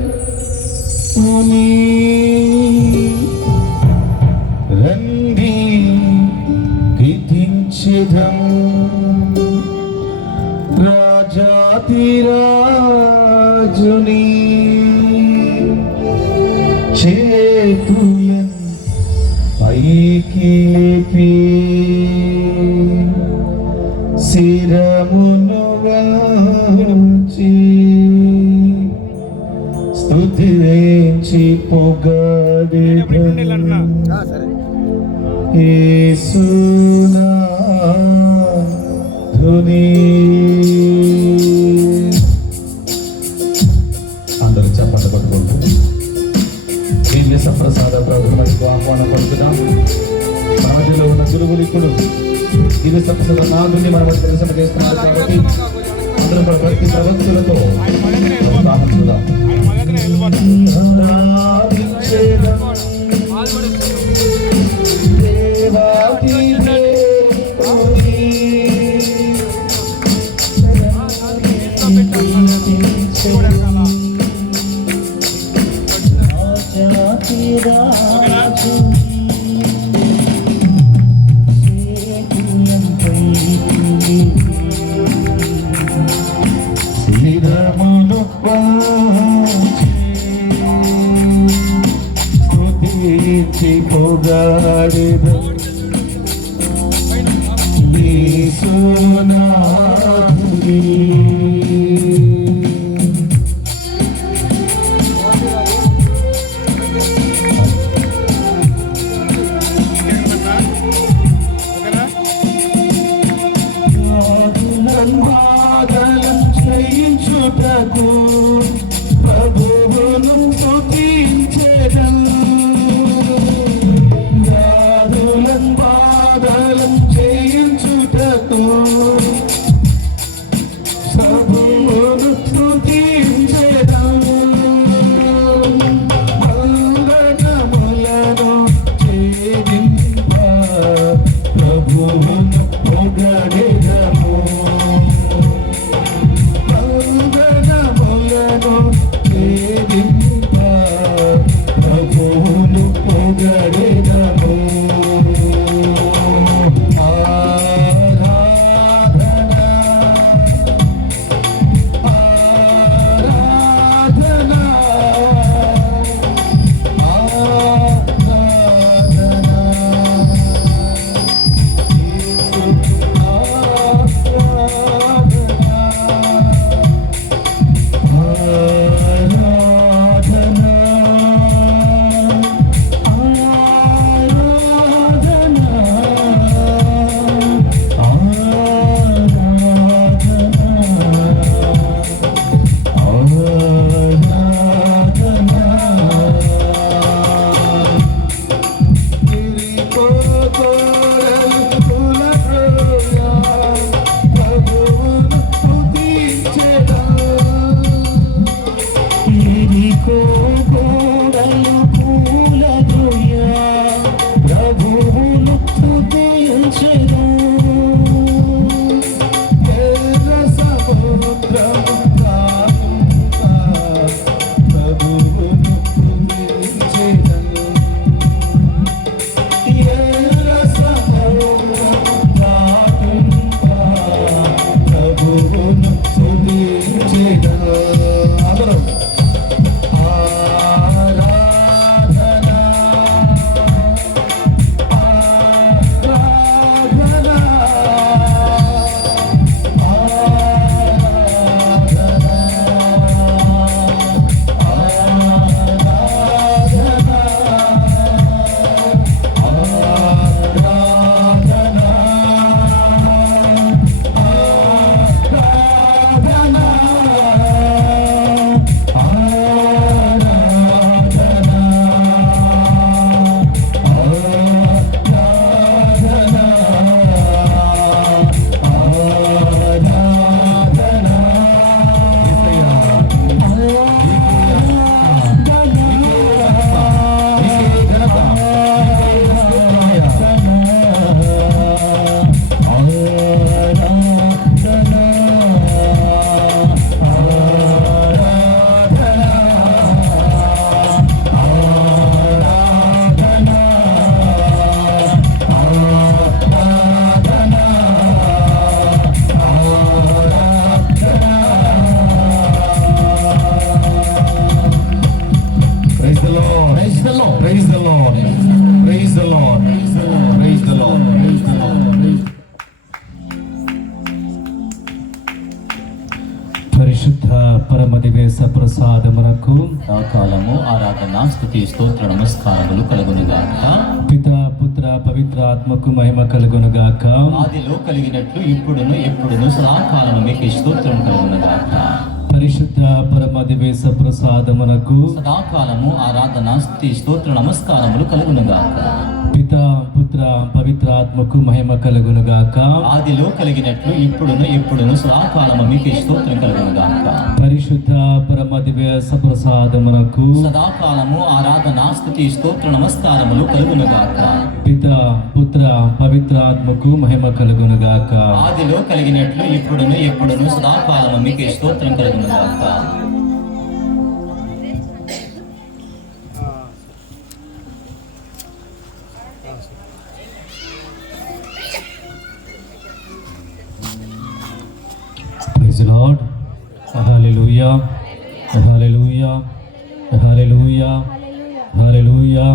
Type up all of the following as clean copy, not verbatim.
దేవాతిదేవుని రండి కీర్తించెదం రాజాతిరాజుని చేతుయన్ పైకి లేపి శిరమును వంచి స్తుతించి పొగడెదం యేసునాథుని. అందరూ చప్పట్లు కొట్టుకుంటూ దివ్య సప్రసాద ప్రభువులకు ఆహ్వానం పలుకుదాం. సమాజంలో ఉన్న గురువులు ఇప్పుడు దివ్య సప్రసాద నాదుని మన మధ్య దర్శనం చేస్తున్నారు కాబట్టి అందరూ భక్తి ప్రవక్తులతో ఉత్సాహించుదాం. పొగాడెదం యేసునాథుని. బాధలను జయించుటకు ప్రభువును స్తుతించెదం. బాధలను జయించుటకు ప్రభువును స్తుతించెదం. వందనములను చెల్లింప ప్రభువును పొగడెదము. వందనములను చెల్లింప ప్రభువును పొగడెదము. పరిశుద్ధ పరమ దివ్య ప్రసాదమునకు కాలము ఆరాధన స్తుతి స్తోత్ర నమస్కారములు కలుగునుగాక. పితా పుత్ర పవిత్ర ఆత్మకు మహిమ కలుగునుగాక. ఆదిలో కలిగినట్లు ఇప్పుడును ఎప్పుడును సదాకాలము మీకు స్తోత్రం కలుగునుగాక. పరిశుద్ధ పరమ దివ్య ప్రసాదమునకు సదాకాలము ఆరాధన స్తుతి స్తోత్ర నమస్కారములు కలుగునుగాక. పితా పుత్ర పవిత్ర ఆత్మకు మహిమ కలుగునుగాక. ఆదిలో కలిగినట్లు ఇప్పుడును ఎప్పుడును సదాకాలము మీకు స్తోత్రం కలుగునుగాక. పరిశుద్ధ పరమ దివ్య ప్రసాదమునకు సదాకాలము ఆరాధన స్తుతి స్తోత్ర నమస్కారములు కలుగునుగాక. పితా పుత్ర పవిత్ర ఆత్మకు మహిమ కలుగునుగాక. ఆదిలో కలిగినట్లు ఇప్పుడును ఎప్పుడును సదాకాలము మీకు స్తోత్రం కలుగునుగాక. Praise the Lord. Hallelujah. Hallelujah. Hallelujah. Hallelujah.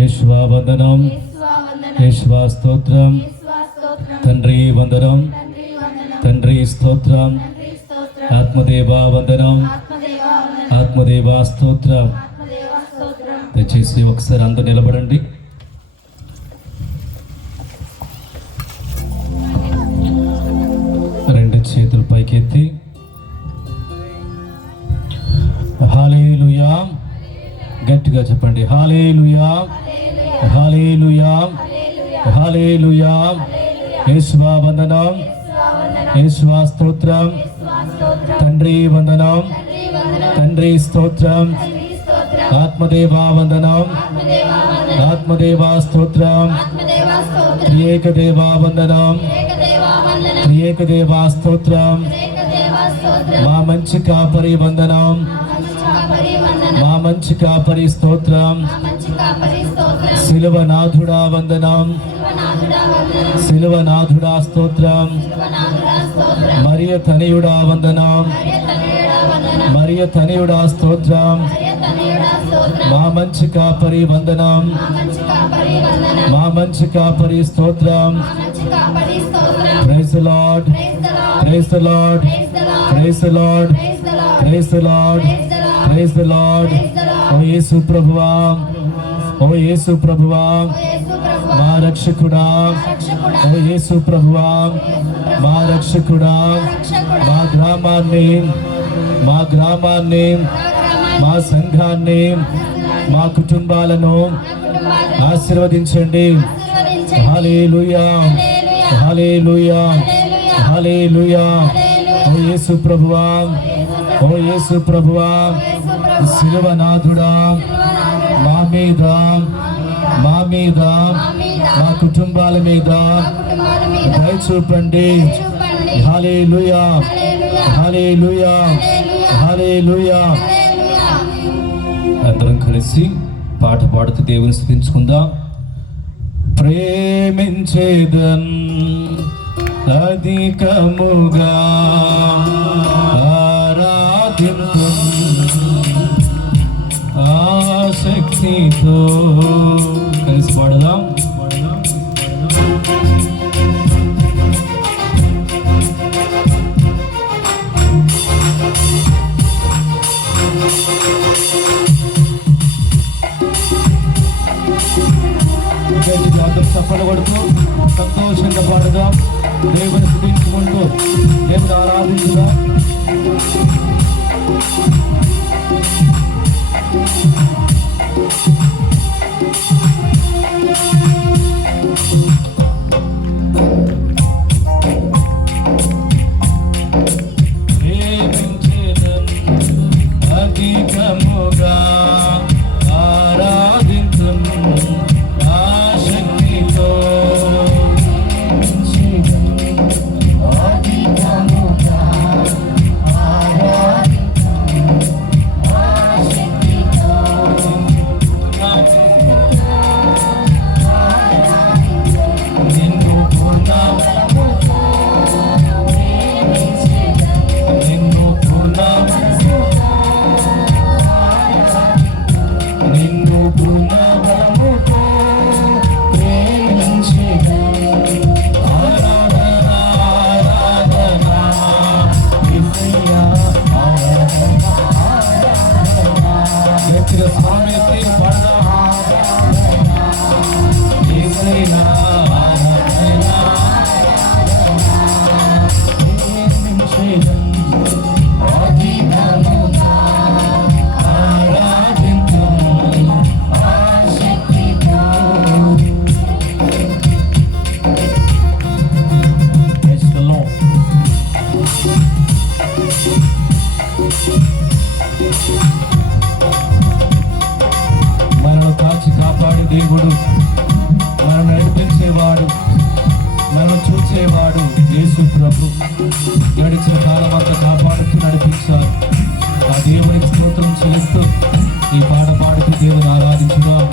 Yeshua వందనం, యేషువా స్తోత్రం, తండ్రి వందనం, తండ్రి స్తోత్రం, ఆత్మదేవా వందనం, ఆత్మదేవా స్తోత్రం. దయచేసి ఒకసారి అందరూ నిలబడండి. రెండు చేతులు పైకెత్తి హల్లెలూయా గట్టిగా చెప్పండి. Hallelujah, hallelujah, hallelujah. యేషువా వందనం, యేషువా స్తోత్రం, తండ్రి వందనం, తండ్రి స్తోత్రం, ఆత్మదేవా వందనం, ఆత్మదేవా స్తోత్రం, త్రియేక దేవా వందనం, త్రియేక దేవా స్తోత్రం, మా మంచి కాపరి వందనం, మా మంచి కాపరి స్తోత్రం, శిలువనాథుడా వందనం, శిలువనాథుడా స్తోత్రం, మరియ తనయుడా వందనం, మరియ తనయుడా స్తోత్రం, మా మంచి కాపరి వందనం, మా మంచి కాపరి స్తోత్రం. Praise the lord, praise the lord, praise the lord, praise the lord, praise the lord. ఓ యేసు ప్రభువా, ఓ యేసు ప్రభువా, మా రక్షకుడా, ఓ యేసు ప్రభువా, మా రక్షకుడా. మా గ్రామాన్ని, మా గ్రామాన్ని, మా సంఘాన్ని, మా కుటుంబాలను ఆశీర్వదించండి. హల్లెలూయా, హల్లెలూయా, హల్లెలూయా. ఓ యేసు ప్రభువా, ఓ యేసు ప్రభువా, శిలువనాథుడా, మా మీద, మా మీద, మా కుటుంబాల మీద దయ చూపండి. హల్లెలూయా, హల్లెలూయా, హల్లెలూయా. అందరం కలిసి పాట పాడుతూ దేవుని స్తుతించుకుందాం. ప్రేమించేదన్ అధికముగా ఆరాధింతు ఆసక్తితో కలిసి పాడదాం. చప్పట్లు కొడుతూ సంతోషంగా పాడుదాం. దేవుని స్తుతించుకుంటూ దేవుని ఆరాధించుదాం. అధికముగా ఆరాధించు ఆశక్తితో ఆరాధించు మనను కాచి కాపాడు దేవుడు, మనను నడిపించేవాడు, మనను చూసేవాడు యేసు ప్రభు. గడిచిన కాలం అంతా కాపాడుతూ నడిపించారు. ఆ దేవునికి స్తోత్రం చెల్లిస్తూ ఈ పాట పాడుతూ దేవుని ఆరాధించుదాం.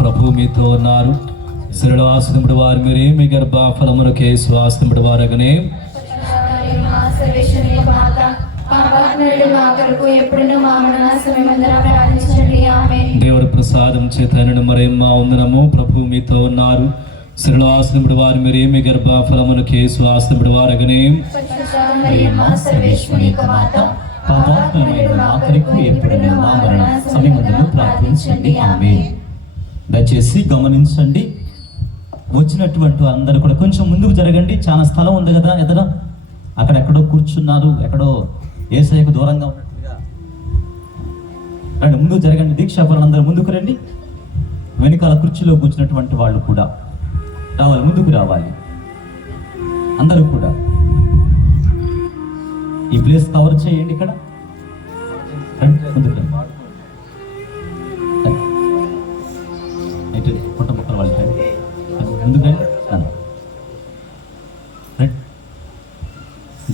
ప్రభు మీతో ఉన్నారు. స్త్రీలో ఆశ్రముడు వారు మీరే, మీ గర్భ ఫలమునకే ఆశ్రముడు వారగనే. దేవుడి ప్రసాదం చేతనను మరేమ్మ వందనము. ప్రభు మీతో ఉన్నారు. స్త్రీలో ఆశ్రముడు వారు మీరే, మీ గర్భ ఫలమునకే ఆశ్రముడు వారగనే. సర్వేశ్వరి మాత పాపాత్మమైన మా కొరకు ఎప్పుడును మా మరణ సమయమందును ప్రార్థించండి. ఆమేన్. దయచేసి గమనించండి, వచ్చినటువంటి అందరూ కూడా కొంచెం ముందుకు జరగండి. చాలా స్థలం ఉంది కదా ఎదుర, అక్కడెక్కడో కూర్చున్నారు, ఎక్కడో యేసయ్యకు దూరంగా ఉన్నట్టుగా రండి, ముందుకు జరగండి. దీక్షాపరులు అందరూ ముందుకు రండి. వెనకాల కుర్చీలో కూర్చున్నటువంటి వాళ్ళు కూడా రావాలి, ముందుకు రావాలి. అందరూ కూడా ఈ ప్లేస్ కవర్ చేయండి. ఇక్కడ రండి, ముందుకు రండి. పుట్ట ముక్కలు వాళ్ళు ముందుకు రండి. రండి,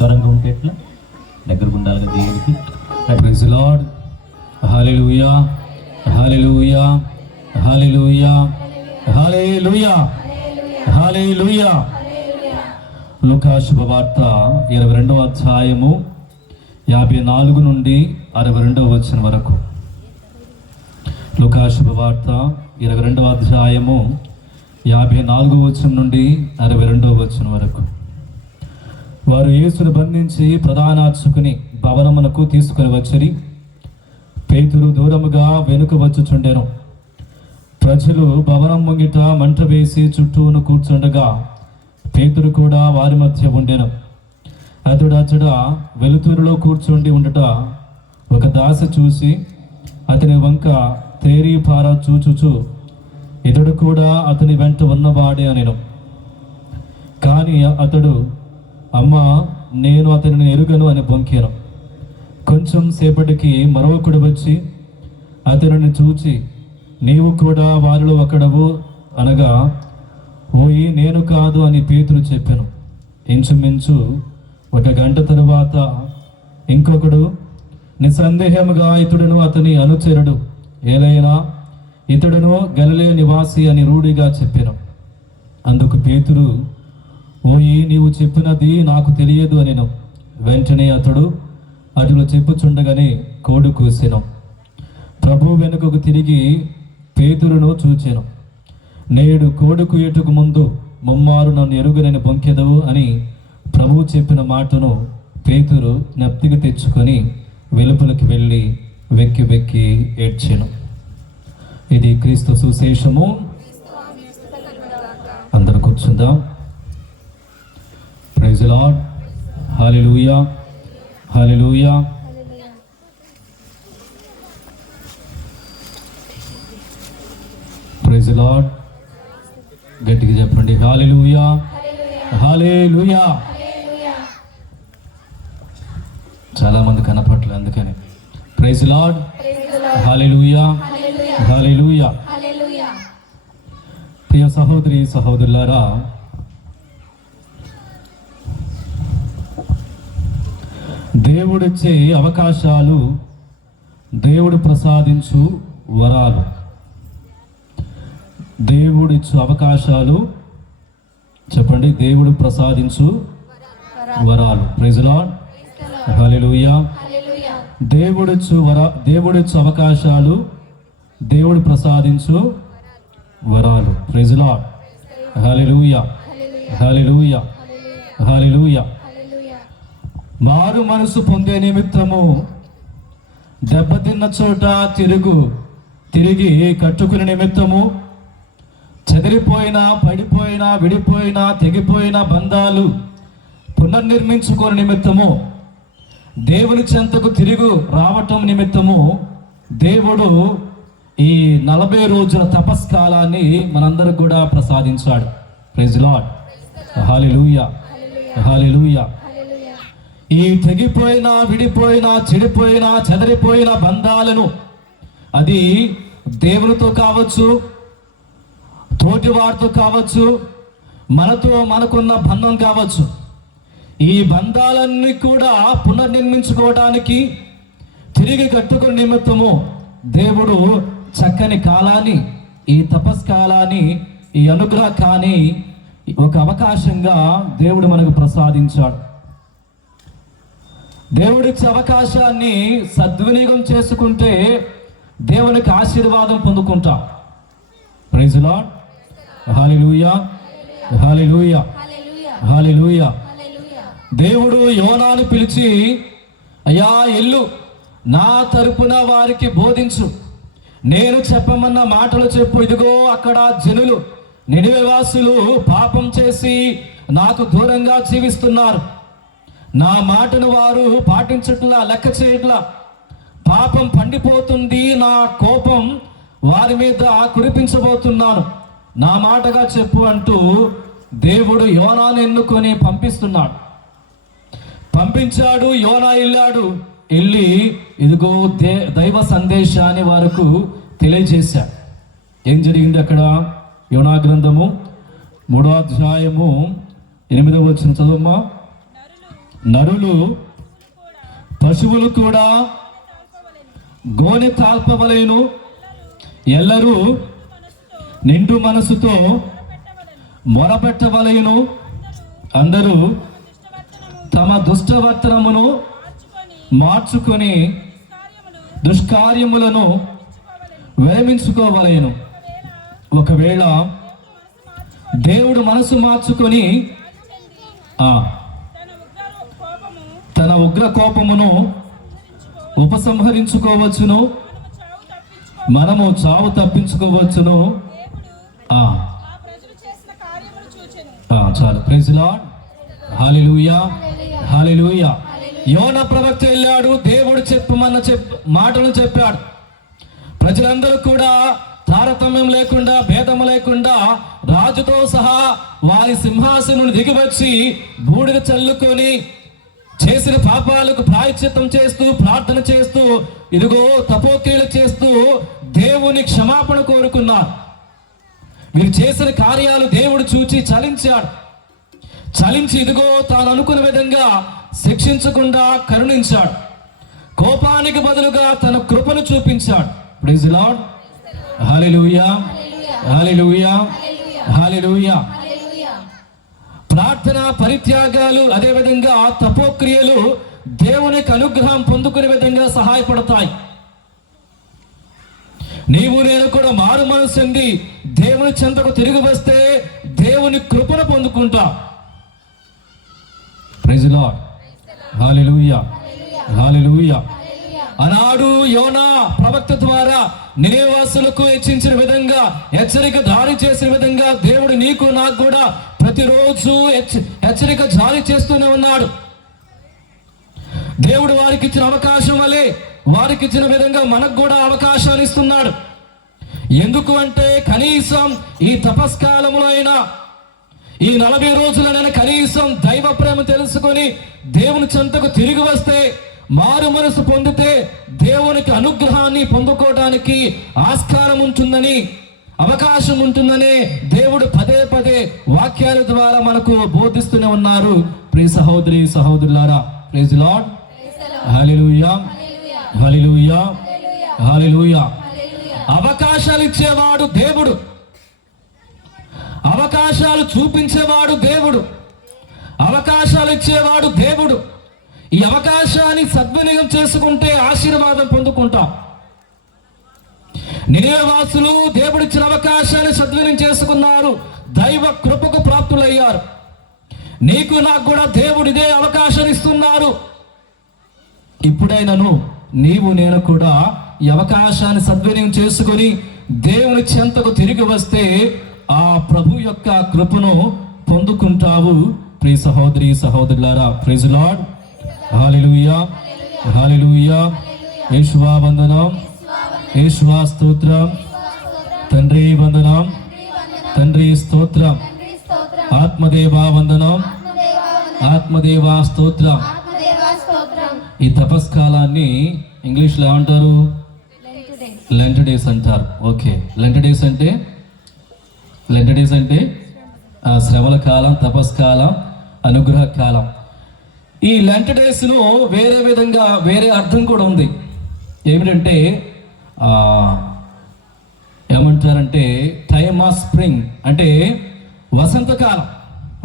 దూరంగా ఉంటే ఎట్లా, దగ్గరకు ఉండాలి కదా దేవునికి. Praise the lord. Hallelujah, hallelujah, hallelujah, hallelujah, hallelujah. Luka శుభవార్త 22వ అధ్యాయము 54 నుండి 62వ వచనం వరకు. లూకా శుభవార్త 22వ అధ్యాయము 54వ వచనం నుండి 62వ వచనం వరకు. వారు యేసును బంధించి ప్రధానార్చకుని భవనమునకు తీసుకొని వచ్చిరి. పేతురు దూరముగా వెనుక వచ్చుచుండెను. ప్రజలు భవనం ముంగిట మంట వేసి చుట్టూను కూర్చుండగా పేతురు కూడా వారి మధ్య ఉండెను. అతడ వెలుతురులో కూర్చుండి ఉండట ఒక దాసి చూసి అతని వంక తేరి పార చూచుచు, ఇతడు కూడా అతని వెంట ఉన్నవాడే అనెను. కానీ అతడు, అమ్మా, నేను అతనిని ఎరుగను అని బొంకెను. కొంచెం సేపటికి మరొకడు వచ్చి అతనిని చూచి, నీవు కూడా వారిలో ఒకడవు అనగా, ఓయి, నేను కాదు అని పేతురు చెప్పాను. ఇంచుమించు 1 గంట తరువాత ఇంకొకడు, నిస్సందేహముగా ఇతడును అతని అనుచరుడు, ఏలైనా ఇతడును గలిలే నివాసి అని రూఢిగా చెప్పాను. అందుకు పేతురు, ఓయి, నీవు చెప్పినది నాకు తెలియదు అనెను. వెంటనే అతడు అటులో చెప్పుచుండగానే కోడి కూసెను. ప్రభు వెనుకకు తిరిగి పేతురును చూచెను. నేడు కోడి కూయుటకు ముందు ముమ్మారు నన్ను ఎరుగనని బొంకెదవు అని ప్రభువు చెప్పిన మాటను పేతురు జ్ఞప్తికి తెచ్చుకొని వెలుపలికి వెళ్ళి వెక్కి వెక్కి ఏడ్చెను. ఇది క్రీస్తు సువిశేషము. అందరూ కూర్చుందాం. Praise the lord. Hallelujah, hallelujah. Praise the Lord. గట్టిగా చెప్పండి, హల్లెలూయా, హల్లెలూయా. చాలా మంది కనపట్లేదు, అందుకని praise the lord, hallelujah, hallelujah. ప్రియ సహోదరి సహోదరులారా, దేవుడిచ్చే అవకాశాలు, దేవుడు ప్రసాదించు వరాలు. దేవుడిచ్చు అవకాశాలు, చెప్పండి, దేవుడు ప్రసాదించు వరాలు. ప్రైజ్ ది లార్డ్, హల్లెలూయా. దేవుడిచ్చు అవకాశాలు, దేవుడు ప్రసాదించు వరాలు. Praise the lord, hallelujah, hallelujah, హల్లెలూయా. మారు మనసు పొందే నిమిత్తము దెబ్బతిన్న చోట తిరిగి కట్టుకునే నిమిత్తము, చెదిరిపోయిన, పడిపోయిన, విడిపోయిన, తెగిపోయిన బంధాలు పునర్నిర్మించుకునే నిమిత్తము, దేవుని చెంతకు తిరిగి రావటం నిమిత్తము దేవుడు ఈ 40 రోజుల తపస్కాలాన్ని మనందరికి కూడా ప్రసాదించాడు. ప్రైజ్ ది లార్డ్, హల్లెలూయా, హల్లెలూయా. ఈ తెగిపోయిన, విడిపోయిన, చెడిపోయిన, చెదరిపోయిన బంధాలను, అది దేవునితో కావచ్చు, తోటి వారితో కావచ్చు, మనకున్న బంధం కావచ్చు, ఈ బంధాలన్నీ కూడా పునర్నిర్మించుకోవడానికి, తిరిగి కట్టుకునే నిమిత్తము దేవుడు చక్కని కాలాన్ని, ఈ తపస్కాలాన్ని, ఈ అనుగ్రహాన్ని ఒక అవకాశంగా దేవుడు మనకు ప్రసాదించాడు. దేవుడిచ్చే అవకాశాన్ని సద్వినియోగం చేసుకుంటే దేవునికి ఆశీర్వాదం పొందుకుంటాం. Praise the lord. Hallelujah, hallelujah, hallelujah. దేవుడు యోనాను పిలిచి, అయ్యా ఎల్లు, నా తరపున వారికి బోధించు, నేను చెప్పమన్న మాటలు చెప్పు. ఇదిగో అక్కడ జనులు, నినివే వాసులు పాపం చేసి నాకు దూరంగా జీవిస్తున్నారు. నా మాటను వారు పాటించట్లా, లెక్క చేయట్లా. పాపం పండిపోతుంది, నా కోపం వారి మీద కురిపించబోతున్నాను, నా మాటగా చెప్పు అంటూ దేవుడు యోనాను ఎన్నుకొని పంపిస్తున్నాడు. పంపించాడు. యోనా వెళ్ళి ఇదిగో దైవ సందేశాన్ని వారికి తెలియజేశాడు. ఏం జరిగింది అక్కడ? యోనా గ్రంథము 3వ అధ్యాయము 8వ వచనం చదువమ్మా. నరులు పశువులు కూడా గోనె తాల్పవలెను, ఎల్లరూ నిండు మనసుతో మొరపెట్టవలెను, అందరూ తమ దుష్టవర్తనమును మార్చుకొని దుష్కార్యములను విరమించుకోవలెను. ఒకవేళ దేవుడు మనసు మార్చుకొని తన ఉగ్ర కోపమును ఉపసంహరించుకోవచ్చును, మనము చావు తప్పించుకోవచ్చును. చాలు. Praise the lord. Hallelujah, hallelujah. Yona ప్రవక్త వెళ్ళాడు, దేవుడు చెప్పమన్న మాటలు చెప్పాడు. ప్రజలందరూ కూడా తారతమ్యం లేకుండా, భేదం లేకుండా రాజుతో సహా వారి సింహాసనం దిగివచ్చి బూడిద చల్లుకొని చేసిన పాపాలకు ప్రాయశ్చిత్తం చేస్తూ, ప్రార్థన చేస్తూ, ఇదిగో తపోక్రియలు చేస్తూ దేవుని క్షమాపణ కోరుకున్నారు. వీరు చేసిన కార్యాలు దేవుడు చూచి చలించి ఇదిగో తాను అనుకున్న విధంగా శిక్షించకుండా కరుణించాడు. కోపానికి బదులుగా తన కృపను చూపించాడు. Praise the lord. Hallelujah, hallelujah, hallelujah. ప్రార్థన, పరిత్యాగాలు, అదేవిధంగా తపోక్రియలు దేవునికి అనుగ్రహం పొందుకునే విధంగా సహాయపడతాయి. నీవు నేను కూడా మారు మనసు చెంది దేవుని చెంతకు తిరిగి వస్తే దేవుని కృపను పొందుకుంటా. Praise the lord. Hallelujah, hallelujah. ఆనాడు యోనా ప్రవక్త ద్వారా నినివేవాసులకు హెచ్చరించిన విధంగా, హెచ్చరిక జారీ చేసిన విధంగా దేవుడు నీకు నాకు కూడా ప్రతిరోజు హెచ్చరిక జారీ చేస్తూనే ఉన్నాడు. దేవుడు వారికి ఇచ్చిన అవకాశం వల్లే, వారికి ఇచ్చిన విధంగా మనకు కూడా అవకాశాలు ఇస్తున్నాడు. ఎందుకు అంటే కనీసం ఈ తపస్కాలంలో అయినా, ఈ 40 రోజులైనా కనీసం దైవ ప్రేమ తెలుసుకొని దేవుని చెంతకు తిరిగి వస్తే, మారు మనసు పొందితే దేవునికి అనుగ్రహాన్ని పొందుకోవడానికి ఆస్కారం ఉంటుందని, అవకాశం ఉంటుందని దేవుడు పదే వాక్యాల ద్వారా మనకు బోధిస్తూనే ఉన్నారు. ప్రియ సహోదరి సహోదరులారా, praise the lord. Hallelujah, hallelujah, హల్లెలూయా. అవకాశాలు ఇచ్చేవాడు దేవుడు, అవకాశాలు చూపించేవాడు దేవుడు, అవకాశాలు ఇచ్చేవాడు దేవుడు. ఈ అవకాశాన్ని సద్వినియోగం చేసుకుంటే ఆశీర్వాదం పొందుకుంటాం. నినివే వాసులు దేవుడిచ్చిన అవకాశాన్ని సద్వినియోగం చేసుకున్నారు, దైవ కృపకు ప్రాప్తులయ్యారు. నీకు నాకు కూడా దేవుడు ఇదే అవకాశాన్ని ఇస్తున్నారు. ఇప్పుడైనను నీవు నేను కూడా ఈ అవకాశాన్ని సద్వినియోగం చేసుకొని దేవుని చెంతకు తిరిగి వస్తే ఆ ప్రభు యొక్క కృపను పొందుకుంటావు. ప్రియ సహోదరి సహోదరులారా, praise the lord. Hallelujah, hallelujah. Yeshua వందనం, యేషువా స్తోత్రం. తండ్రి వందనం, తండ్రి స్తోత్రం. ఆత్మదేవా వందనం, ఆత్మదేవా స్తోత్రం. ఈ తపస్కాలాన్ని ఇంగ్లీష్లో ఏమంటారు? లెంట్ డేస్ అంటారు. ఓకే, లెంట్ డేస్ అంటే శ్రమల కాలం, తపస్కాలం, అనుగ్రహ కాలం. ఈ లెంట్ డేస్ను వేరే విధంగా, వేరే అర్థం కూడా ఉంది. ఏమిటంటే ఏమంటారు ఏమంటారంటే టైమ్ ఆఫ్ స్ప్రింగ్, అంటే వసంతకాలం.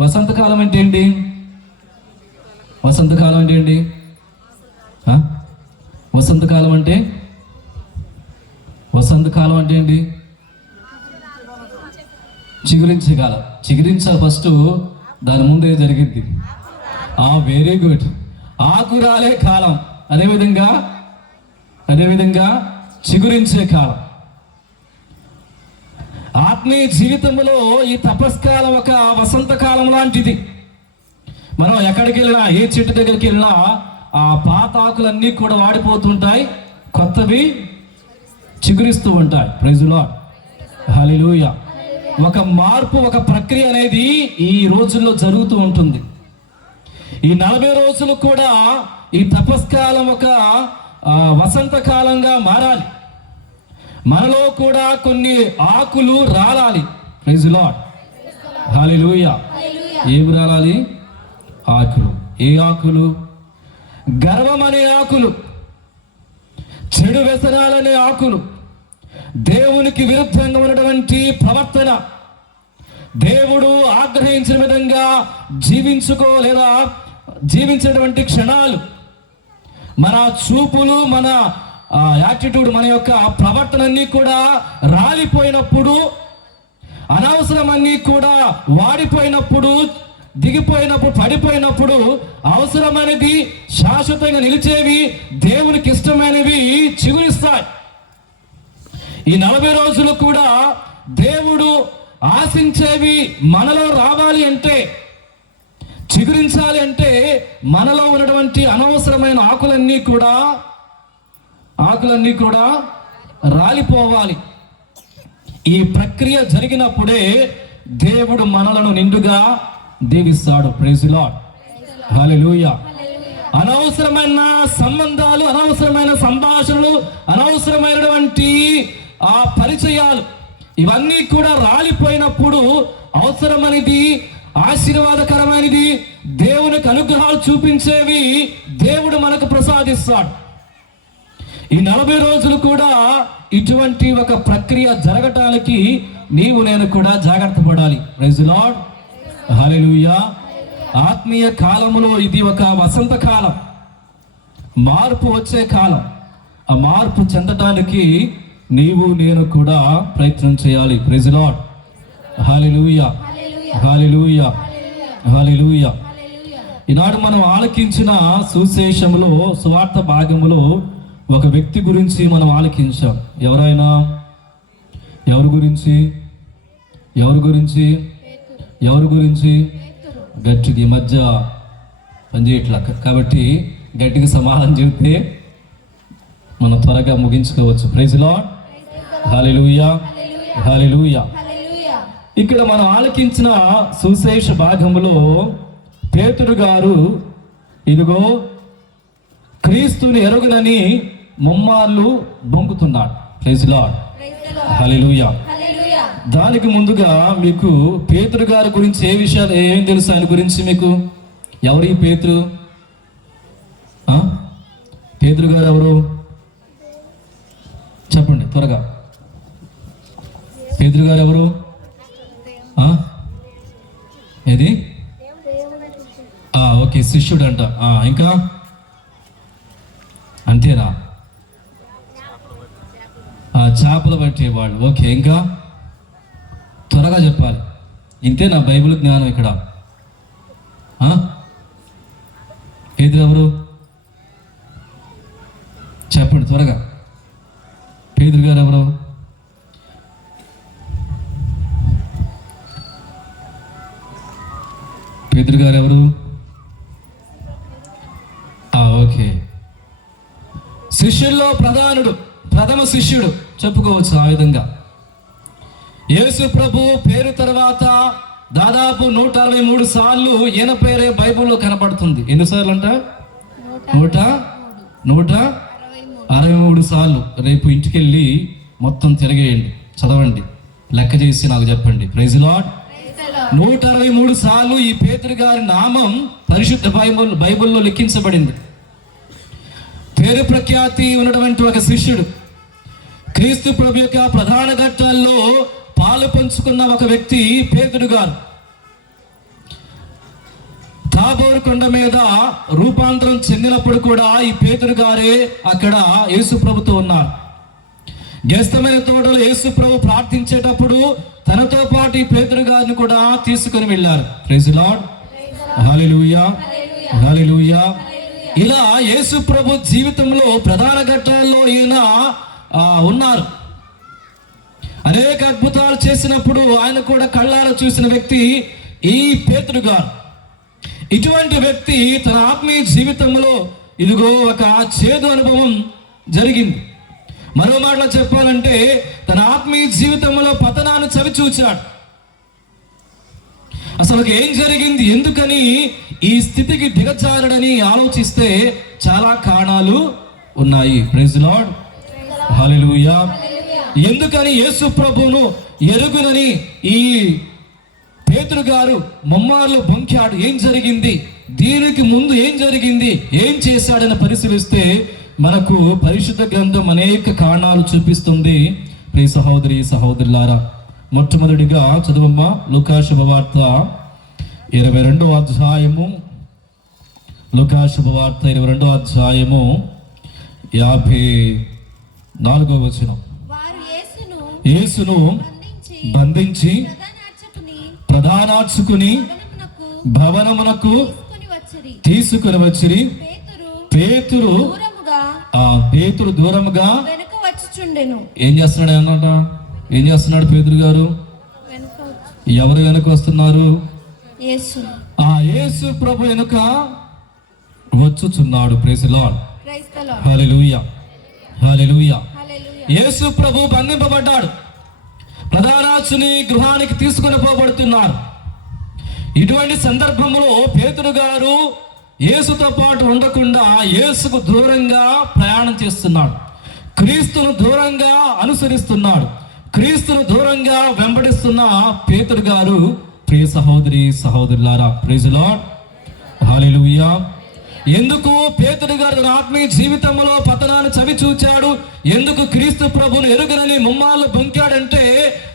వసంతకాలం అంటే ఏంటి? వసంతకాలం అంటే ఏంటి? వసంతకాలం అంటే వసంతకాలం అంటే ఏంటి? చిగురించే కాలం. చిగురించాలి ఫస్ట్, దాని ముందు ఏం జరిగింది? వెరీ గుడ్, ఆకు రాలే కాలం. అదేవిధంగా చిగురించే కాలం. ఆత్మీయ జీవితంలో ఈ తపస్కాలం ఒక వసంతకాలం లాంటిది. మనం ఎక్కడికి వెళ్ళినా, ఏ చెట్టు దగ్గరికి వెళ్ళినా ఆ పాత ఆకులన్నీ కూడా వాడిపోతుంటాయి, కొత్తవి చిగురిస్తూ ఉంటాయి. ప్రైజ్ ది లార్డ్, హల్లెలూయా. ఒక మార్పు, ఒక ప్రక్రియ అనేది ఈ రోజుల్లో జరుగుతూ ఉంటుంది. ఈ 40 రోజులు కూడా ఈ తపస్కాలం ఒక వసంతకాలంగా మారాలి. మనలో కూడా కొన్ని ఆకులు రాలాలి. ప్రైజ్ ది లార్డ్, హల్లెలూయా. ఏమి రాలాలి? ఆకులు. ఏ ఆకులు? గర్వం అనే ఆకులు, చెడు వ్యసనాలనే ఆకులు, దేవునికి విరుద్ధంగా ఉన్నటువంటి ప్రవర్తన, దేవుడు ఆగ్రహించిన విధంగా జీవించినటువంటి క్షణాలు, మన చూపులు, మన యాటిట్యూడ్, మన యొక్క ప్రవర్తనన్నీ కూడా రాలిపోయినప్పుడు, అనవసరమన్నీ కూడా వాడిపోయినప్పుడు, దిగిపోయినప్పుడు, పడిపోయినప్పుడు, అవసరమైనది, శాశ్వతంగా నిలిచేవి, దేవునికి ఇష్టమైనవి చిగురిస్తాయి. ఈ 40 రోజులు కూడా దేవుడు ఆశించేవి మనలో రావాలి అంటే, చిగురించాలి అంటే, మనలో ఉన్నటువంటి అనవసరమైన ఆకులన్నీ కూడా రాలిపోవాలి. ఈ ప్రక్రియ జరిగినప్పుడే దేవుడు మనలను నిండుగా దీవిస్తాడు. ప్రైజ్ ది లార్డ్, హల్లెలూయా. అనవసరమైన సంబంధాలు, అనవసరమైన సంభాషణలు, అనవసరమైనటువంటి పరిచయాలు, ఇవన్నీ కూడా రాలిపోయినప్పుడు అవసరమైనది, ఆశీర్వాదకరమైనది, దేవునికి అనుగ్రహాలు చూపించేవి దేవుడు మనకు ప్రసాదిస్తాడు. ఈ 40 రోజులు కూడా ఇటువంటి ఒక ప్రక్రియ జరగటానికి నీవు నేను కూడా జాగ్రత్త పడాలి. ప్రైజ్ ది లార్డ్, హల్లెలూయా. ఆత్మీయ కాలంలో ఇది ఒక వసంత కాలం, మార్పు వచ్చే కాలం. ఆ మార్పు చెందటానికి నీవు నేను కూడా ప్రయత్నం చేయాలి. Praise the lord, hallelujah, hallelujah, హల్లెలూయా. ఈనాడు మనం ఆలకించిన సువిశేషములో, సువార్త భాగములో ఒక వ్యక్తి గురించి మనం ఆలకించాం. ఎవరైనా? ఎవరి గురించి? గట్టిగా ఈ మధ్య పనిచేయట్లా, కాబట్టి గట్టిగా సమాధానం చెబితే మనం త్వరగా ముగించుకోవచ్చు. Praise the lord, hallelujah, hallelujah. ఇక్కడ మనం ఆలకించిన సువిశేష భాగములో పేతురు గారు ఇదిగో క్రీస్తుని ఎరుగునని ముమ్మార్లు బొంకుతున్నాడు. ప్రైజ్ ది లార్డ్, హల్లెలూయా. దానికి ముందుగా మీకు పేతురు గారి గురించి ఏం తెలుసు? ఆయన గురించి మీకు ఎవరు? ఈ పేతురు గారు ఎవరు? చెప్పండి త్వరగా. పేతురు గారు ఎవరు? ఏది? ఓకే, శిష్యుడు అంట. ఇంకా అంతేనా? చేపలు పట్టేవాళ్ళు. ఓకే, ఇంకా త్వరగా చెప్పాలి. ఇంతే నా బైబిల్ జ్ఞానం ఇక్కడ. పేతురు ఎవరు? చెప్పండి త్వరగా. పేతురు గారు ఎవరు? పేతురు గారు ఎవరు? ఓకే, శిష్యుల్లో ప్రథమ శిష్యుడు చెప్పుకోవచ్చు. ఆ విధంగా యేసు ప్రభు పేరు తర్వాత దాదాపు 163 సార్లు ఈయన పేరే బైబిల్లో కనపడుతుంది. ఎన్నిసార్లు అంట? 163 సార్లు. రేపు ఇంటికి వెళ్ళి మొత్తం తిరగేయండి, చదవండి, లెక్క చేసి నాకు చెప్పండి. Praise the lord. 163 సార్లు ఈ పేతురు గారి నామం పరిశుద్ధ బైబిల్లో లిఖించబడింది. పేరు ప్రఖ్యాతి ఉన్నటువంటి ఒక శిష్యుడు. క్రీస్తు ప్రభు యొక్క ప్రధాన ఘట్టాల్లో పాలు పంచుకున్న ఒక వ్యక్తి పేతురు గారు. తాబోరు కొండ మీద రూపాంతరం చెందినప్పుడు కూడా ఈ పేతురు గారే అక్కడ యేసు ప్రభుతో ఉన్నారు. గెస్తమైన తోటలో యేసు ప్రభు ప్రార్థించేటప్పుడు తనతో పాటు ఈ పేతురు గారిని కూడా తీసుకుని వెళ్ళారు. ప్రైజ్ ది లార్డ్, హల్లెలూయా, హల్లెలూయా. ఇలా యేసు ప్రభు జీవితంలో ప్రధాన ఘట్టాల్లో ఈయన ఉన్నారు. అనేక అద్భుతాలు చేసినప్పుడు ఆయన కూడా కళ్ళారా చూసిన వ్యక్తి ఈ పేతురు గారు. ఇటువంటి వ్యక్తి తన ఆత్మీయ జీవితంలో ఇదిగో ఒక చేదు అనుభవం జరిగింది. మరో మాటలో చెప్పాలంటే తన ఆత్మీయ జీవితంలో పతనాన్ని చవి చూచాడు. అసలు ఏం జరిగింది, ఎందుకని ఈ స్థితికి దిగజారడని ఆలోచిస్తే చాలా కారణాలు ఉన్నాయి. ప్రైజ్ ది లార్డ్, హల్లెలూయా. ఎందుకని యేసు ప్రభువును ఎరుగునని ఈ పేతురు గారు ముమ్మార్లు బొంకాడు? ఏం జరిగింది, దీనికి ముందు ఏం జరిగింది, ఏం చేశాడని పరిశీలిస్తే మనకు పరిశుద్ధ గ్రంథం అనేక కారణాలు చూపిస్తుంది. ప్రియ సహోదరి సహోదరులారా, మొట్టమొదటిగా చదువమ్మా లూకా శుభవార్త 22వ అధ్యాయము. లూకా శుభవార్త 22వ అధ్యాయము 54వ వచనం. యేసును బంధించి ప్రధానార్చకుని భవనమునకు తీసుకుని వచ్చిరి. పేతురు దూరముగా ఏం చేస్తున్నాడు అన్నమాట? ఏం చేస్తున్నాడు పేతురు గారు? ఎవరు వెనుక వస్తున్నారు? యేసు ప్రభు వెనుక వచ్చుచున్నాడు. ప్రైజ్ ది లార్డ్, హల్లెలూయా, హల్లెలూయా. యేసు ప్రభు బంధింపబడ్డాడు, ప్రధానార్చుని గృహానికి తీసుకొని పోబడుతున్నారు. ఇటువంటి సందర్భంలో పేతురు గారు యేసుతో పాటు ఉండకుండా యేసుకు దూరంగా ప్రయాణం చేస్తున్నాడు. క్రీస్తును దూరంగా అనుసరిస్తున్నాడు. క్రీస్తును దూరంగా వెంబడిస్తున్న పేతురు గారు, ప్రియ సహోదరి సహోదరులారా, ప్రైజ్ ది లార్డ్, హల్లెలూయా. ఎందుకు పేతురు గారు తన ఆత్మీయ జీవితంలో పతనాన్ని చవి చూచాడు? ఎందుకు క్రీస్తు ప్రభువును ఎరుగనని ముమ్మార్లు బొంకాడంటే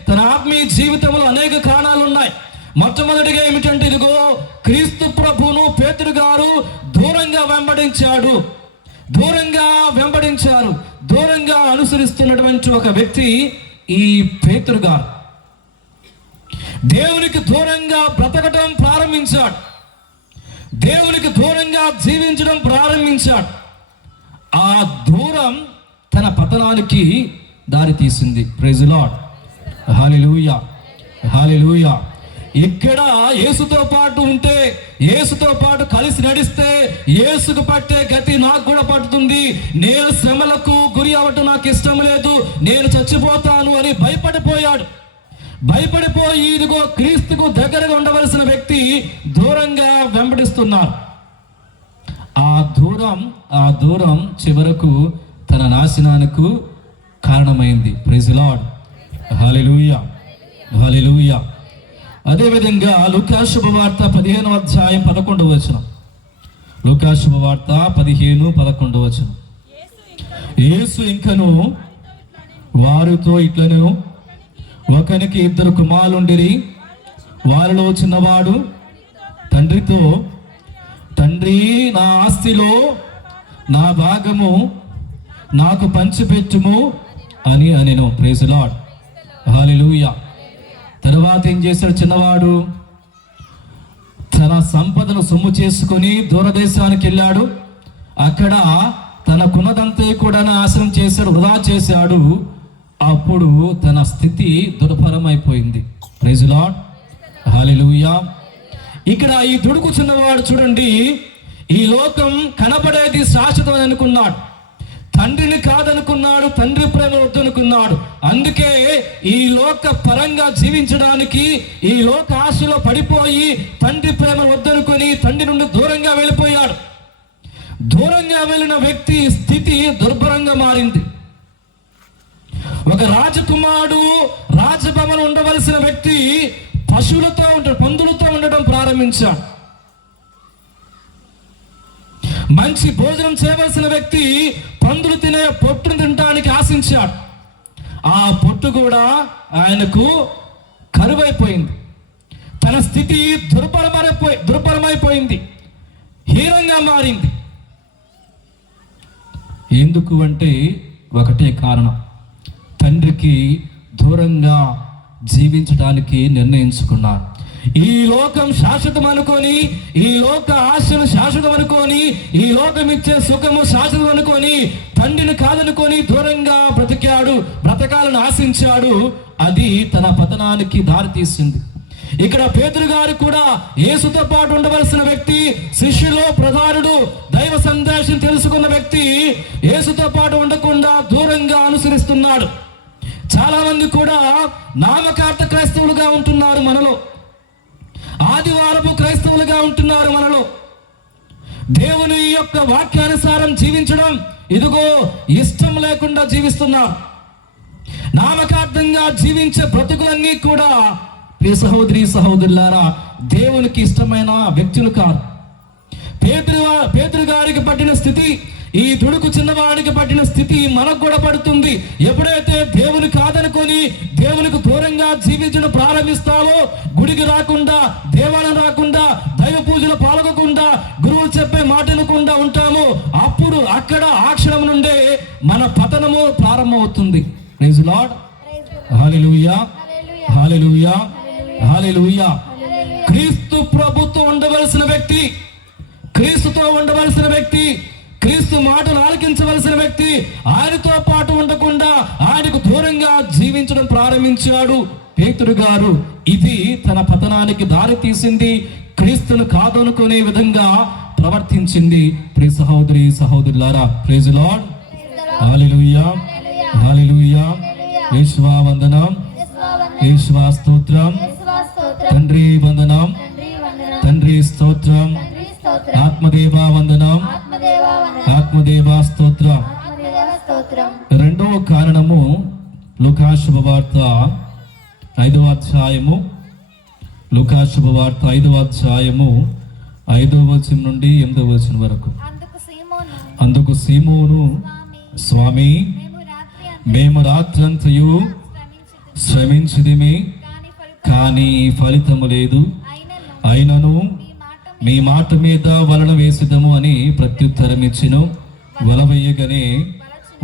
తన ఆత్మీయ జీవితంలో అనేక కారణాలు ఉన్నాయి. మొట్టమొదటిగా ఏమిటంటే ఇదిగో క్రీస్తు ప్రభువును పేతురు గారు దూరంగా వెంబడించారు. దూరంగా అనుసరిస్తున్నటువంటి ఒక వ్యక్తి ఈ పేతురు గారు దేవునికి దూరంగా బ్రతకటం ప్రారంభించాడు. దేవునికి దూరంగా జీవించడం ప్రారంభించాడు. ఆ దూరం తన పతనానికి దారి తీసింది. Praise the lord, hallelujah, hallelujah. ఇక్కడ యేసుతో పాటు ఉంటే, యేసుతో పాటు కలిసి నడిస్తే యేసుకు పట్టే గతి నాకు కూడా పట్టుతుంది. నేను శ్రమలకు గురి అవ్వటం నాకు ఇష్టం లేదు, నేను చచ్చిపోతాను అని భయపడిపోయి ఇదిగో క్రీస్తుకు దగ్గరగా ఉండవలసిన వ్యక్తి దూరంగా వెంబడిస్తున్నారు. ఆ దూరం చివరకు తన నాశనానికి కారణమైంది. ప్రైజ్ ది లార్డ్, హల్లెలూయా, హల్లెలూయా. అదేవిధంగా లూకా శుభవార్త 15వ అధ్యాయం 11వ వచనం. లూకా శుభవార్త 15:11 వచనం. యేసు ఇంకను వారితో ఇట్లనెను, ఒకనికి 2 కుమారులుండిరి. వారిలో చిన్నవాడు తండ్రితో, తండ్రి, నా ఆస్తిలో నా భాగము నాకు పంచిపెట్టుము అని అనెను. ప్రైజ్ ది లార్డ్, హల్లెలూయా. తర్వాత ఏం చేశాడు? చిన్నవాడు తన సంపదను సొమ్ము చేసుకొని దూరదేశానికి వెళ్ళాడు. అక్కడ తనకున్నదంతా కూడా నాశనం చేశాడు, వృధా చేశాడు. అప్పుడు తన స్థితి దుర్భరమైపోయింది. ప్రైజ్ ది లార్డ్, హల్లెలూయా. ఇక్కడ ఈ దుడుకు చిన్నవాడు చూడండి, ఈ లోకం కనబడేది శాశ్వతం అనుకున్నాడు, తండ్రిని కాదనుకున్నాడు, తండ్రి ప్రేమ వద్దనుకున్నాడు. అందుకే ఈ లోక పరంగా జీవించడానికి ఈ లోక ఆశలో పడిపోయి తండ్రి ప్రేమ వద్దనుకొని తండ్రి నుండి దూరంగా వెళ్ళిపోయాడు. దూరంగా వెళ్ళిన వ్యక్తి స్థితి దుర్భరంగా మారింది. ఒక రాజకుమారుడు రాజభవనం ఉండవలసిన వ్యక్తి పందులతో ఉండడం ప్రారంభించాడు. మంచి భోజనం చేయవలసిన వ్యక్తి పందులు తినే పొట్టును తినడానికి ఆశించాడు. ఆ పొట్టు కూడా ఆయనకు కరువైపోయింది. తన స్థితి దుర్భరమైపోయింది, హీనంగా మారింది. ఎందుకు అంటే ఒకటే కారణం, తండ్రికి దూరంగా జీవించడానికి నిర్ణయించుకున్నారు. ఈ లోకం శాశ్వతం అనుకొని, ఈ లోక ఆశలు శాశ్వతం అనుకొని, ఈ లోకం ఇచ్చే సుఖము శాశ్వతం అనుకొని, తండ్రిని కాదనుకొని దూరంగా బ్రతకాలను ఆశించాడు. అది తన పతనానికి దారితీసింది. ఇక్కడ పేతురు గారు కూడా యేసుతో పాటు ఉండవలసిన వ్యక్తి, శిష్యులో ప్రధానుడు, దైవ సందేశం తెలుసుకున్న వ్యక్తి, యేసుతో పాటు ఉండకుండా దూరంగా అనుసరిస్తున్నాడు. చాలా మంది కూడా నామకార్థ క్రైస్తవులుగా ఉంటున్నారు మనలో, ఆదివారపు క్రైస్తవులుగా ఉంటున్నారు మనలో. దేవుని యొక్క వాక్యానుసారం జీవించడం ఇదిగో ఇష్టం లేకుండా జీవిస్తున్నాం. నామకార్థంగా జీవించే బ్రతుకులన్నీ కూడా ప్రియ సహోదరి సహోదరులారా దేవునికి ఇష్టమైన వ్యక్తులు కాదు. పేతురు గారికి పట్టిన స్థితి, ఈ దుడుకు చిన్నవాడికి పట్టిన స్థితి మనకు కూడా పడుతుంది. ఎప్పుడైతే దేవుని కాదనుకొని దేవునికి దూరంగా జీవించడం ప్రారంభిస్తామో, గుడికి రాకుండా, దేవాలయం రాకుండా, దైవ పూజలు పాల్గొకుండా, గురువులు చెప్పే మాటలకుండా ఉంటామో, అప్పుడు అక్కడ ఆ క్షణం నుండే మన పతనము ప్రారంభమవుతుంది. ప్రైజ్ లార్డ్, హల్లెలూయా, హల్లెలూయా, హల్లెలూయా. క్రీస్తు ప్రభుతో ఉండవలసిన వ్యక్తి, క్రీస్తుతో ఉండవలసిన వ్యక్తి, క్రీస్తు మాటలు ఆలకించవలసిన వ్యక్తి ఆయనతో పాటు ఉండకుండా ఆయనకు దూరంగా జీవించడం ప్రారంభించాడు పేతురు గారు. ఇది తన పతనానికి దారి తీసింది. క్రీస్తును కాదనుకునే విధంగా ప్రవర్తించింది. ప్రియ సహోదరి సహోదరులారా, ప్రైజ్ ది లార్డ్, హల్లెలూయా, హల్లెలూయా. యేసువా వందనం, యేసువా స్తోత్రం, తండ్రి వందనం, తండ్రి స్తోత్రం, ఆత్మదేవా వందనం, ఆత్మదేవా స్తోత్రం. రెండవ కారణము లూకా శుభవార్త 5వ అధ్యాయము, లూకా శుభవార్త 5వ అధ్యాయము 5వ వచనం నుండి 8వ వచనం వరకు. అందుకు సీమోను, స్వామి, మేము రాత్రంతయు శ్రమించిదిమి, కానీ ఫలితము లేదు. అయినను మీ మాట మీద వలన వేసిదము అని ప్రత్యుత్తరం ఇచ్చెను. వల వేయగానే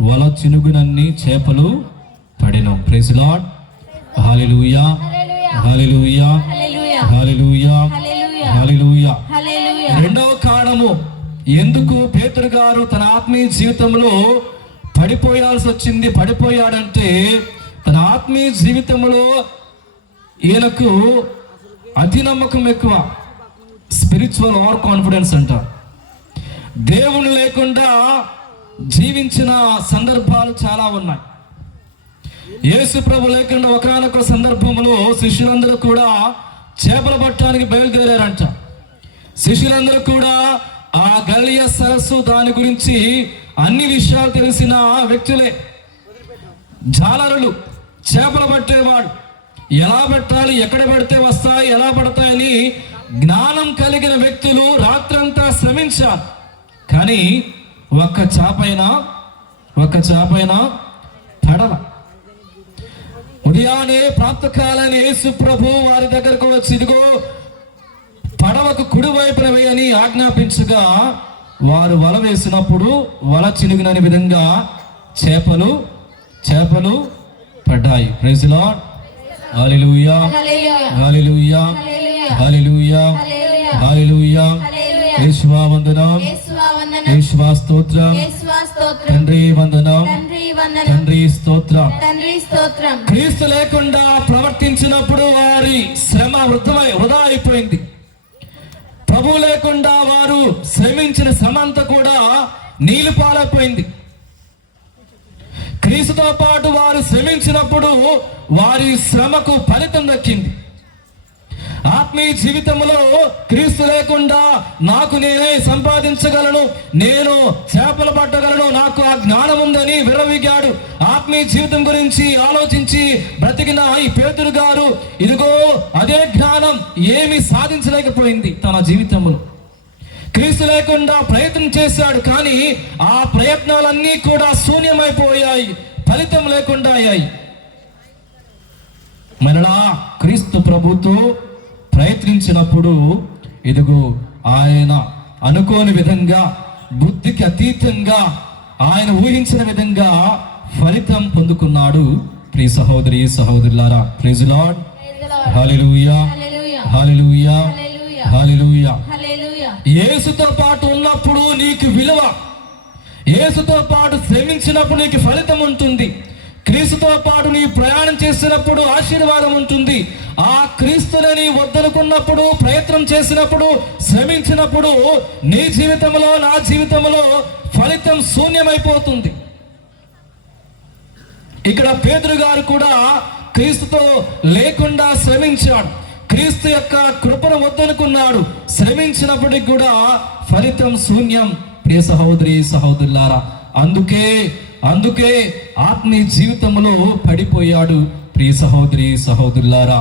వల చినుగునన్ని చేపలు పడెను. Praise lord, hallelujah, hallelujah, hallelujah, హల్లెలూయా. రెండవ కారణము ఎందుకు పేతురు గారు తన ఆత్మీయ జీవితంలో పడిపోయాడంటే, తన ఆత్మీయ జీవితంలో ఈయనకు అతి నమ్మకం ఎక్కువ, స్పిరిచువల్ ఓవర్ కాన్ఫిడెన్స్ అంటారు. దేవుని లేకుండా జీవించిన సందర్భాలు చాలా ఉన్నాయి. యేసు ప్రభు లేకుండా ఒకానొక సందర్భంలో శిష్యులందరూ కూడా చేపలు పట్టడానికి బయలుదేరారంట. శిష్యులందరూ కూడా ఆ గలిలయ సరస్సు దాని గురించి అన్ని విషయాలు తెలిసిన వ్యక్తులే, జాలరులు, చేపలు పట్టేవాడు. ఎలా పెట్టాలి, ఎక్కడ పడితే వస్తాయి, ఎలా పడతాయని జ్ఞానం కలిగిన వ్యక్తులు రాత్రంతా శ్రమించారు. కానీ ఒక్క చేపైనా పడల. ఉదయాన్నే ప్రాతకాలని యేసు ప్రభు వారి దగ్గరకు వచ్చి, ఇదిగో పడవకు కుడివైపున వేయని ఆజ్ఞాపించగా వారు వల వేసినప్పుడు వల చినుగునని విధంగా చేపలు పడ్డాయి. Praise the lord, hallelujah, hallelujah, hallelujah, హల్లెలూయా. యేసువా వందనం, యేసువా స్తోత్రం, తండ్రి వందనం, తండ్రి స్తోత్రం. క్రీస్తు లేకుండా ప్రవర్తించినప్పుడు వారి శ్రమ వృధా అయిపోయింది. ప్రభు లేకుండా వారు శ్రమించిన శ్రమ అంతా కూడా నీళ్ళు పాలైపోయింది. క్రీస్తుతో పాటు వారు శ్రమించినప్పుడు వారి శ్రమకు ఫలితం దక్కింది. ఆత్మీయ జీవితంలో క్రీస్తు లేకుండా నాకు నేనే సంపాదించగలను, నేను చేపలు పట్టగలను, నాకు ఆ జ్ఞానం ఉందని విర్రవీగాడు. ఆత్మీయ జీవితం గురించి ఆలోచించి బ్రతికిన ఈ పేతురు గారు ఇదిగో అదే జ్ఞానం ఏమి సాధించలేకపోయింది తన జీవితంలో. క్రీస్తు లేకుండా ప్రయత్నం చేశాడు, కానీ ఆ ప్రయత్నాలన్నీ కూడా శూన్యమైపోయాయి, ఫలితం లేకుండా అయ్యాయి. మరలా క్రీస్తు ప్రభుతో ప్రయత్నించినప్పుడు ఇదిగో ఆయన అనుకోని విధంగా, బుద్ధికి అతీతంగా, ఆయన ఊహించిన విధంగా ఫలితం పొందుకున్నాడు. ప్రియ సహోదరి సహోదరులారా, praise the lord, hallelujah, hallelujah, హల్లెలూయా. యేసుతో పాటు ఉన్నప్పుడు నీకు విలువ, యేసుతో పాటు శ్రమించినప్పుడు నీకు ఫలితం ఉంటుంది. క్రీస్తుతో పాటు నీ ప్రయాణం చేసినప్పుడు ఆశీర్వాదం ఉంటుంది. ఆ క్రీస్తుని వద్దనుకున్నప్పుడు, ప్రయత్నం చేసినప్పుడు, శ్రమించినప్పుడు నీ జీవితంలో, నా జీవితంలో ఫలితం శూన్యమైపోతుంది. ఇక్కడ పేతురు గారు కూడా క్రీస్తుతో లేకుండా శ్రమించాడు. క్రీస్తు యొక్క కృపను వద్దనుకున్నాడు. శ్రమించినప్పటికి కూడా ఫలితం శూన్యం. ప్రియ సహోదరి సహోదరులారా, అందుకే ఆత్మీయ జీవితంలో పడిపోయాడు. ప్రియ సహోదరి సహోదరులారా,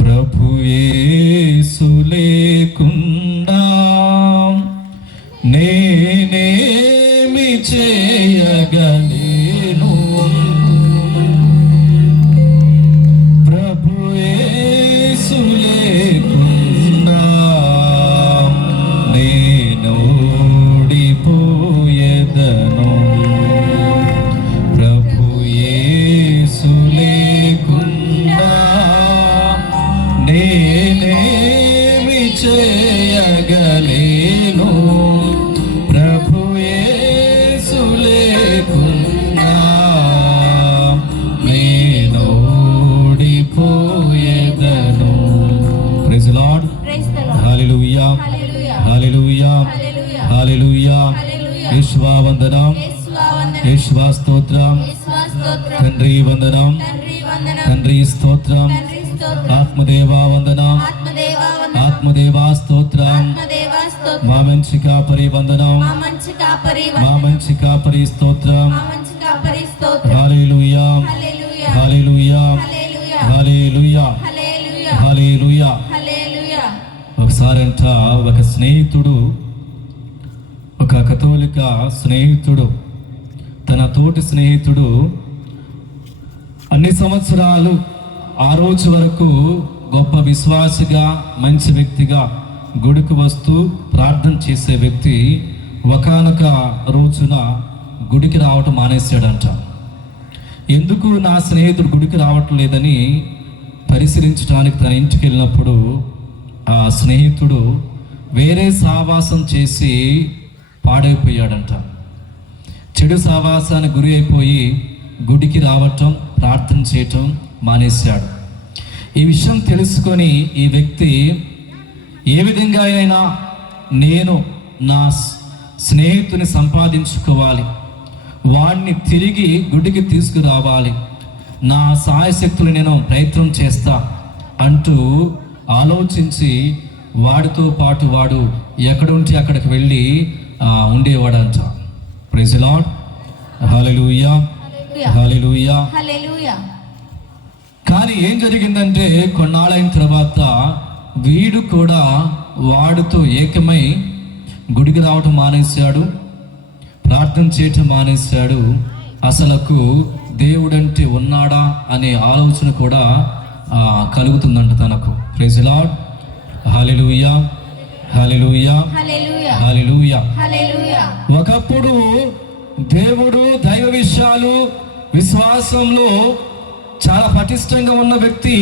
ప్రభు యేసు లేకుండా నేనేమి చేయగలేను, ప్రభు యేసు లేకుండా నేను ఓడిపోయేదను, ప్రభు యేసు లేకుండా నేనేమి చేయగలేను, ప్రభు యేసు లేకుండా నేను ఓడిపోయేదను. Praise the lord, hallelujah, hallelujah, hallelujah. Yeshua వందనం, యేషువా స్తోత్రం, తండ్రి వందనం, తండ్రి స్తోత్రం, ఆత్మదేవా వందనం, ఆత్మదేవా స్తోత్రం, మా మంచి కాపరి వందనం, మా మంచి కాపరి స్తోత్రం, హల్లెలూయా, హల్లెలూయా, హల్లెలూయా, హల్లెలూయా. ఒకసారంట ఒక స్నేహితుడు, ఒక కథోలిక స్నేహితుడు తన తోటి స్నేహితుడు అన్ని సంవత్సరాలు ఆ రోజు వరకు గొప్ప విశ్వాసిగా, మంచి వ్యక్తిగా, గుడికి వస్తూ ప్రార్థన చేసే వ్యక్తి ఒకానొక రోజున గుడికి రావటం మానేశాడంట. ఎందుకు నా స్నేహితుడు గుడికి రావట్లేదని పరిశీలించడానికి తన ఇంటికి వెళ్ళినప్పుడు ఆ స్నేహితుడు వేరే సావాసం చేసి పాడైపోయాడంట. చెడు సావాసానికి గురి అయిపోయి గుడికి రావటం, ప్రార్థన చేయటం మానేశాడు. ఈ విషయం తెలుసుకొని ఈ వ్యక్తి ఏ విధంగా అయినా నేను నా స్నేహితుని సంపాదించుకోవాలి, వాడిని తిరిగి గుడికి తీసుకురావాలి, నా సాయశక్తులు నేను ప్రయత్నం చేస్తా అంటూ ఆలోచించి వాడితో పాటు వాడు ఎక్కడుంటే అక్కడికి వెళ్ళి ఉండేవాడంట. ప్రైజ్ ది లార్డ్, హల్లెలూయా, హల్లెలూయా. కానీ ఏం జరిగిందంటే కొన్నాళ్ళైన తర్వాత వీడు కూడా వాడితో ఏకమై గుడికి రావటం మానేశాడు, ప్రార్థన చేయటం మానేశాడు. అసలకు దేవుడంటే ఉన్నాడా అనే ఆలోచన కూడా కలుగుతుందంట తనకు. Praise the lord, hallelujah, hallelujah, హల్లెలూయా. ఒకప్పుడు దేవుడు, దైవ విషయాలు, విశ్వాసంలో చాలా పటిష్టంగా ఉన్న వ్యక్తి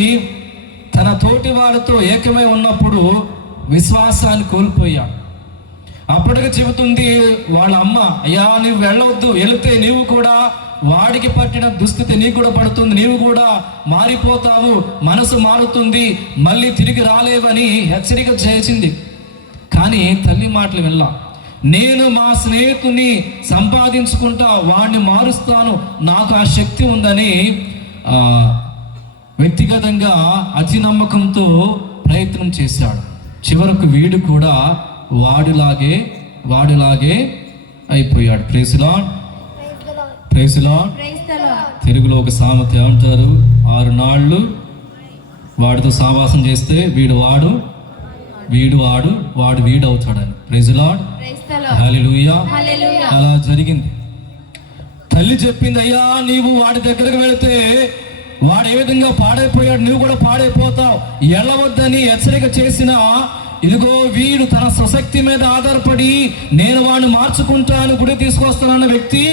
తన తోటి వారితో ఏకమై ఉన్నప్పుడు విశ్వాసాన్ని కోల్పోయాడు. అప్పటికి చెబుతుంది వాళ్ళ అమ్మ, అయ్యా నువ్వు వెళ్ళవద్దు, వెళితే నీవు కూడా వాడికి పట్టిన దుస్థితి నీకు కూడా పడుతుంది, నీవు కూడా మారిపోతావు, మనసు మారుతుంది, మళ్ళీ తిరిగి రాలేవని హెచ్చరిక చేసింది. కానీ తల్లి మాటలు వెళ్ళా, నేను మా స్నేహితుని సంపాదించుకుంటా, వాడిని మారుస్తాను, నాకు ఆ శక్తి ఉందని వ్యక్తిగతంగా అతి నమ్మకంతో ప్రయత్నం చేశాడు. చివరకు వీడు కూడా వాడిలాగే అయిపోయాడు. Praise the lord, praise the Lord. తెలుగులో ఒక సామెత ఏమంటారు, 6 నాళ్ళు వాడితో సావాసం చేస్తే వీడు అవుతాడని. ప్రైజ్ ది లార్డ్, హల్లెలూయా. అలా జరిగింది. తల్లి చెప్పింది, అయ్యా నీవు వాడి దగ్గరకు వెళితే వాడు ఏ విధంగా పాడైపోయాడు, నువ్వు కూడా పాడైపోతావు, వెళ్ళవద్దని హెచ్చరిక చేసినా, ఇదిగో వీడు తన స్వశక్తి మీద ఆధారపడి నేను వాడిని మార్చుకుంటాను, గుడి తీసుకొస్తానన్న వ్యక్తి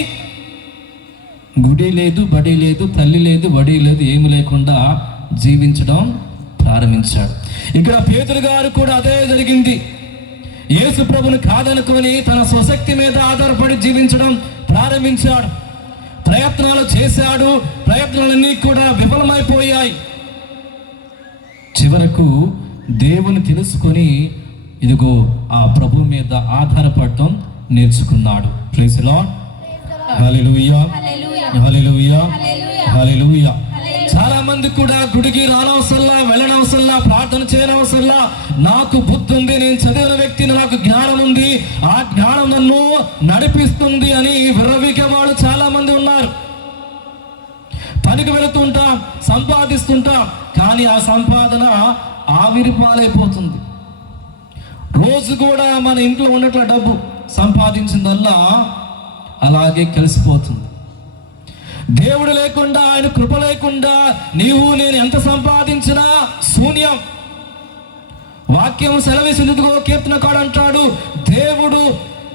గుడి లేదు, బడి లేదు, తల్లి లేదు, బడి లేదు, ఏమి లేకుండా జీవించడం ప్రారంభించాడు. ఇక్కడ పేతురు గారు కూడా అదే జరిగింది. యేసు ప్రభుని కాదనుకొని తన స్వశక్తి మీద ఆధారపడి జీవించడం ప్రారంభించాడు. ప్రయత్నాలు చేశాడు, ప్రయత్నాలన్నీ కూడా విఫలమైపోయాయి. చివరకు దేవుని తెలుసుకొని ఇదిగో ఆ ప్రభు మీద ఆధారపడటం నేర్చుకున్నాడు. Praise the lord. Hallelujah, hallelujah, hallelujah. చాలా మంది కూడా గుడికి రానవసరంలా, వెళ్ళనవసరంలా, ప్రార్థన చేయనవసరంలా, నాకు బుద్ధి ఉంది, నేను చదివిన వ్యక్తిని, నాకు జ్ఞానం ఉంది, ఆ జ్ఞానం నన్ను నడిపిస్తుంది అని విర్రవీగే వాళ్ళు చాలా మంది ఉన్నారు. పనికి వెళుతుంటాం, సంపాదిస్తుంటాం, కానీ ఆ సంపాదన ఆవిరి పాలైపోతుంది. రోజు కూడా మన ఇంట్లో ఉన్నట్ల డబ్బు సంపాదించిందల్లా అలాగే కలిసిపోతుంది. దేవుడు లేకుండా, ఆయన కృప లేకుండా నీవు నేను ఎంత సంపాదించినా శూన్యం. వాక్యం సెలవిసినదిగో కీర్తనకాడు అంటాడు, దేవుడు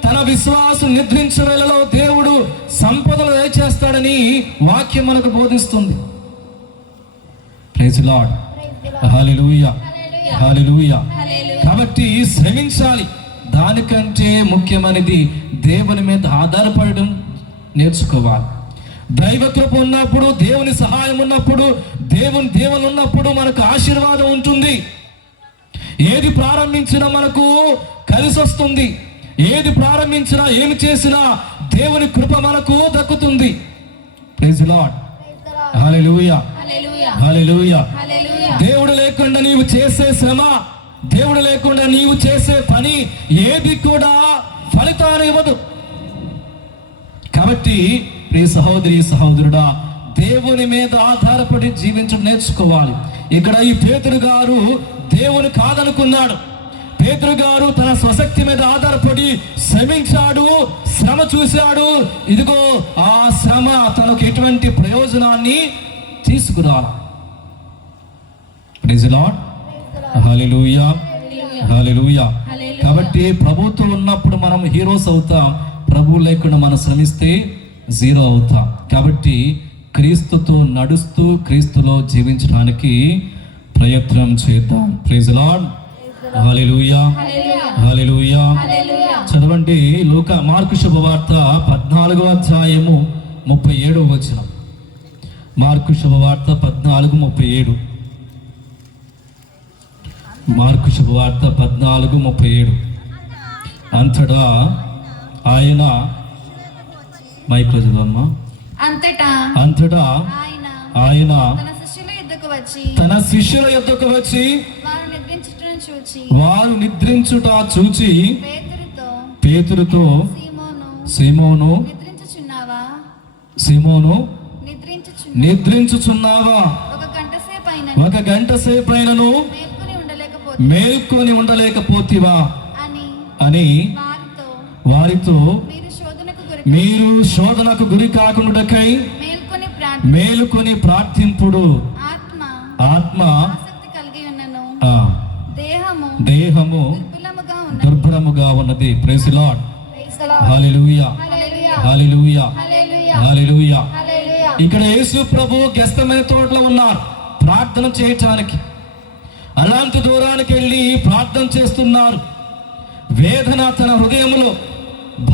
తన విశ్వాసం నిద్రించే వేళలో దేవుడు సంపదలు దయచేస్తాడని వాక్యం మనకు బోధిస్తుంది. Praise the lord. Hallelujah, hallelujah. కాబట్టి శ్రమించాలి. దానికంటే ముఖ్యమైనది దేవుని మీద ఆధారపడడం నేర్చుకోవాలి. దైవ కృప ఉన్నప్పుడు, దేవుని సహాయం ఉన్నప్పుడు, దేవుని ఉన్నప్పుడు మనకు ఆశీర్వాదం ఉంటుంది. ఏది ప్రారంభించినా మనకు కలిసి వస్తుంది. ఏది ప్రారంభించినా, ఏమి చేసినా దేవుని కృప మనకు దక్కుతుంది. Praise the lord. Hallelujah, hallelujah. దేవుడు లేకుండా నీవు చేసే శ్రమ, దేవుడు లేకుండా నీవు చేసే పని ఏది కూడా ఫలితాన్ని ఇవ్వదు. కాబట్టి ప్రియ సహోదరి సహోదరుడా, దేవుని మీద ఆధారపడి జీవించడం నేర్చుకోవాలి. ఇక్కడ ఈ పేతురు గారు దేవుని కాదనుకున్నాడు. పేతురు గారు తన స్వశక్తి మీద ఆధారపడి శ్రమించాడు, శ్రమ చూశాడు. ఇదిగో ఆ శ్రమ తనకు ఎటువంటి ప్రయోజనాన్ని తీసుకురాలి. Praise the lord. Hallelujah, hallelujah. కాబట్టి ప్రభుతో ఉన్నప్పుడు మనం హీరోస్ అవుతాం, ప్రభు లేకుండా మనం శ్రమిస్తే జీరో అవుతాం. కాబట్టి క్రీస్తుతో నడుస్తూ క్రీస్తులో జీవించడానికి ప్రయత్నం చేద్దాం. Praise the lord. Hallelujah, hallelujah. చదవండి మార్కు శుభవార్త 14వ అధ్యాయము 37వ వచనం. మార్కు శుభవార్త 14:37. మార్కు శుభవార్త 14:37. అంతటా ఆయన మైక్లో చదవమ్మా. అంతటా ఆయన తన శిష్యుల యొద్దకు వచ్చి వారు నిద్రించుట చూచి పేతురుతో సీమోను నిద్రించుచున్నావా? ఒక గంట సేపైనను మేల్కొని ఉండలేకపోతివా అని వారితో మీరు శోధనకు గురి కాకుండాకై మేలుకొని ప్రార్థింపుడు. ఆత్మ దేహము దుర్భరముగా ఉన్నది. Praise the lord. Hallelujah, hallelujah, hallelujah. ఇక్కడ యేసు ప్రభు గెత్సేమనే తోటలో ఉన్నారు ప్రార్థన చేయటానికి. అలాంటి దూరానికి వెళ్ళి ప్రార్థన చేస్తున్నారు. వేదన తన హృదయంలో,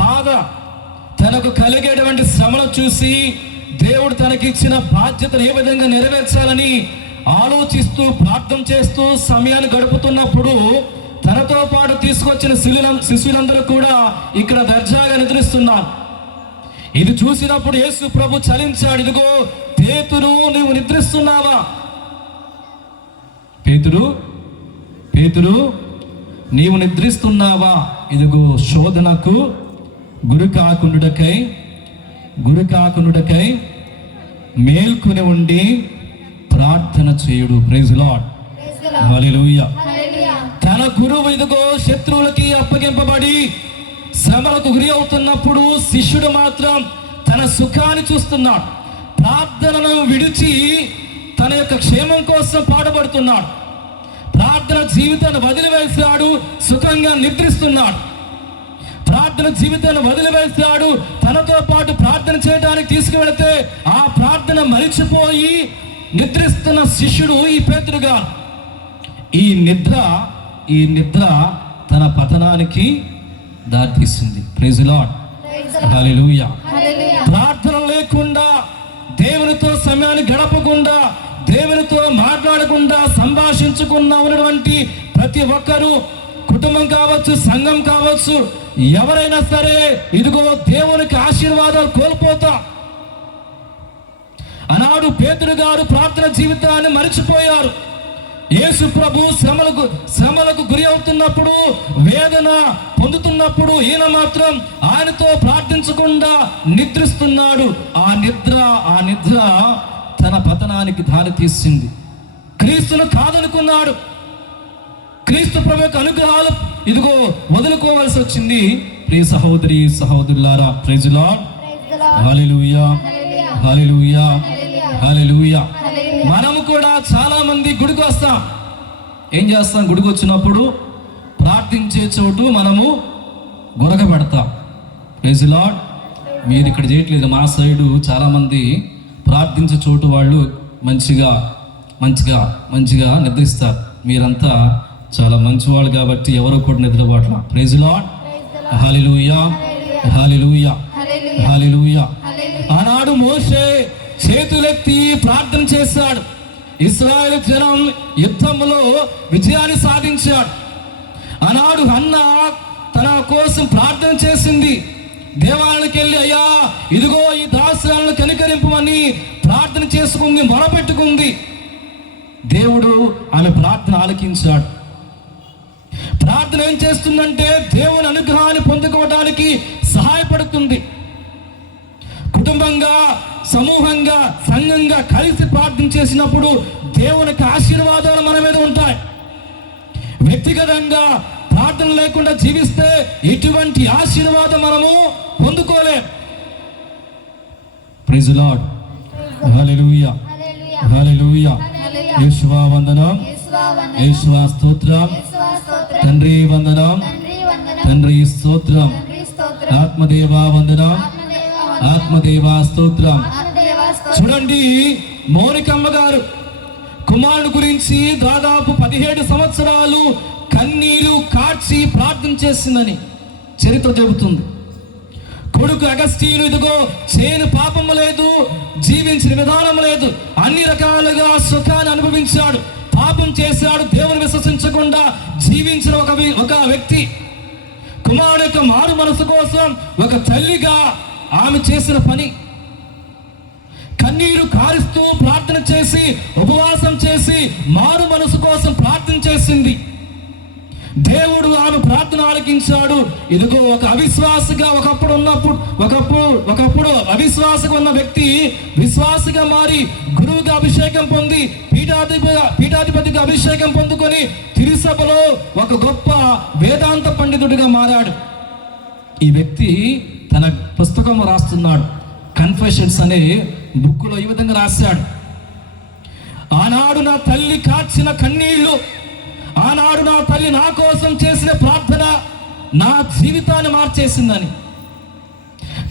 బాధ, తనకు కలిగేటువంటి శ్రమను చూసి దేవుడు తనకిచ్చిన బాధ్యతను ఏ విధంగా నెరవేర్చాలని ఆలోచిస్తూ ప్రార్థన చేస్తూ సమయాన్ని గడుపుతున్నప్పుడు తనతో పాటు తీసుకొచ్చిన శిష్యులందరూ కూడా ఇక్కడ దర్జాగా నిద్రిస్తున్నారు. ఇది చూసినప్పుడు యేసు ప్రభు చలించాడు. ఇదిగో పేతురు, నువ్వు నిద్రిస్తున్నావా? పేతురు నీవు నిద్రిస్తున్నావా? ఇదిగో శోధనకు గురి కాకుండుటకై మేల్కొని ఉండి ప్రార్థన చేయుడు. Praise the lord. హల్లెలూయా. తన గురువు ఇదిగో శత్రువులకి అప్పగింపబడి శ్రమలకు గురి అవుతున్నప్పుడు శిష్యుడు మాత్రం తన సుఖాన్ని చూస్తున్నాడు. ప్రార్థనను విడిచి తన యొక్క క్షేమం కోసం పాటుపడుతున్నాడు. ప్రార్థన జీవితాన్ని వదిలివేశాడు, సుఖంగా నిద్రిస్తున్నాడు. ప్రార్థన జీవితాన్ని వదిలివేశాడు, తనతో పాటు ప్రార్థన చేయడానికి తీసుకువెళితే ఆ ప్రార్థన మరిచిపోయి నిద్రిస్తున్న శిష్యుడు ఈ పేతురుగా. ఈ నిద్ర తన పతనానికి దారితీస్తుంది. ప్రైజ్ ది లార్డ్, హల్లెలూయా. ప్రార్థన లేకుండా, దేవునితో సమయాన్ని గడపకుండా, దేవునితో మాట్లాడకుండా, సంభాషించకుండా ఉన్నటువంటి ప్రతి ఒక్కరూ, కుటుంబం కావచ్చు, సంఘం కావచ్చు, ఎవరైనా సరే ఇదిగో దేవునికి ఆశీర్వాదాలు కోల్పోతా. ఆనాడు పేతురు గారు ప్రార్థన జీవితాన్ని మరిచిపోయారు. యేసు ప్రభు శ్రమలకు గురి అవుతున్నప్పుడు, వేదన పొందుతున్నప్పుడు ఈయన మాత్రం ఆయనతో ప్రార్థించకుండా నిద్రిస్తున్నాడు. ఆ నిద్ర తన పతనానికి దారి తీసింది. క్రీస్తును కాదనుకున్నాడు. క్రీస్తు ప్రభు యొక్క అనుగ్రహాలు ఇదిగో వదులుకోవాల్సి వచ్చింది. ప్రియ సహోదరి సహోదరులారా, praise the lord, hallelujah, hallelujah, హల్లెలూయా. మనము కూడా చాలా మంది గుడికి వస్తాం. ఏం చేస్తాం? గుడికి వచ్చినప్పుడు ప్రార్థించే చోటు మనము గొరక పెడతాం. Praise the Lord. మీరు ఇక్కడ చేయట్లేదు, మా సైడు చాలా మంది ప్రార్థించే చోటు వాళ్ళు మంచిగా నిద్రిస్తారు. మీరంతా చాలా మంచివాళ్ళు కాబట్టి ఎవరో కూడా నిద్రపోట్ల. Praise the lord, hallelujah, hallelujah, hallelujah. ఆనాడు మోషే చేతులెత్తి ప్రార్థన చేశాడు. ఇశ్రాయేలు జనం యుద్ధంలో విజయాన్ని సాధించాడు. ఆనాడు హన్న తన కోసం ప్రార్థన చేసింది. దేవాలయానికి వెళ్ళి, అయ్యా ఇదిగో ఈ దాసురాలను కనికరింపమని ప్రార్థన చేసుకుంది, మొరపెట్టుకుంది. దేవుడు ఆమె ప్రార్థన ఆలకించాడు. ప్రార్థన ఏం చేస్తుందంటే దేవుని అనుగ్రహాన్ని పొందుకోవడానికి సహాయపడుతుంది. కుటుంబంగా, సమూహంగా, సంఘంగా కలిసి ప్రార్థన చేసినప్పుడు దేవునికి ఆశీర్వాదాలు మన మీద ఉంటాయి. వ్యక్తిగతంగా ప్రార్థన లేకుండా జీవిస్తే ఎటువంటి ఆశీర్వాదం మనము పొందుకోలేం. Praise the lord, hallelujah, hallelujah. Yeshua వందనం, యేషువా స్తోత్రం, తండ్రి వందనం, తండ్రి స్తోత్రం, ఆత్మదేవా వందనం, ఆత్మదేవా స్తోత్రం. చూడండి, మౌనికమ్మ గారు కుమారుడు గురించి దాదాపు 17 సంవత్సరాలు కన్నీరు కార్చి ప్రార్థన చేసిందని చరిత్ర చెబుతుంది. కొడుకు అగస్టీను ఇదిగో చేయని పాపము లేదు, జీవించిన విధానం లేదు, అన్ని రకాలుగా సుఖాన్ని అనుభవించాడు. పాపం చేశాడు, దేవుని విశ్వసించకుండా జీవించిన ఒక వ్యక్తి. కుమారుడు యొక్క మారు మనసు కోసం ఒక తల్లిగా ఆమె చేసిన పని, కన్నీరు కారుస్తూ ప్రార్థన చేసి, ఉపవాసం చేసి, మారు మనసు కోసం ప్రార్థన చేసింది. దేవుడు ఆమె ప్రార్థన ఆలకించాడు. ఇదిగో ఒక అవిశ్వాసగా ఒకప్పుడు అవిశ్వాసగా ఉన్న వ్యక్తి విశ్వాసగా మారి గురువుగా అభిషేకం పొంది పీఠాధిపతిగా అభిషేకం పొందుకొని తిరుసభలో ఒక గొప్ప వేదాంత పండితుడిగా మారాడు. ఈ వ్యక్తి తన పుస్తకం రాస్తున్నాడు, కన్ఫెషన్స్ అనే బుక్లో ఈ విధంగా రాశాడు. ఆనాడు నా తల్లి కార్చిన కన్నీళ్లు, ఆనాడు నా తల్లి నా కోసం చేసిన ప్రార్థన నా జీవితాన్ని మార్చేసిందని.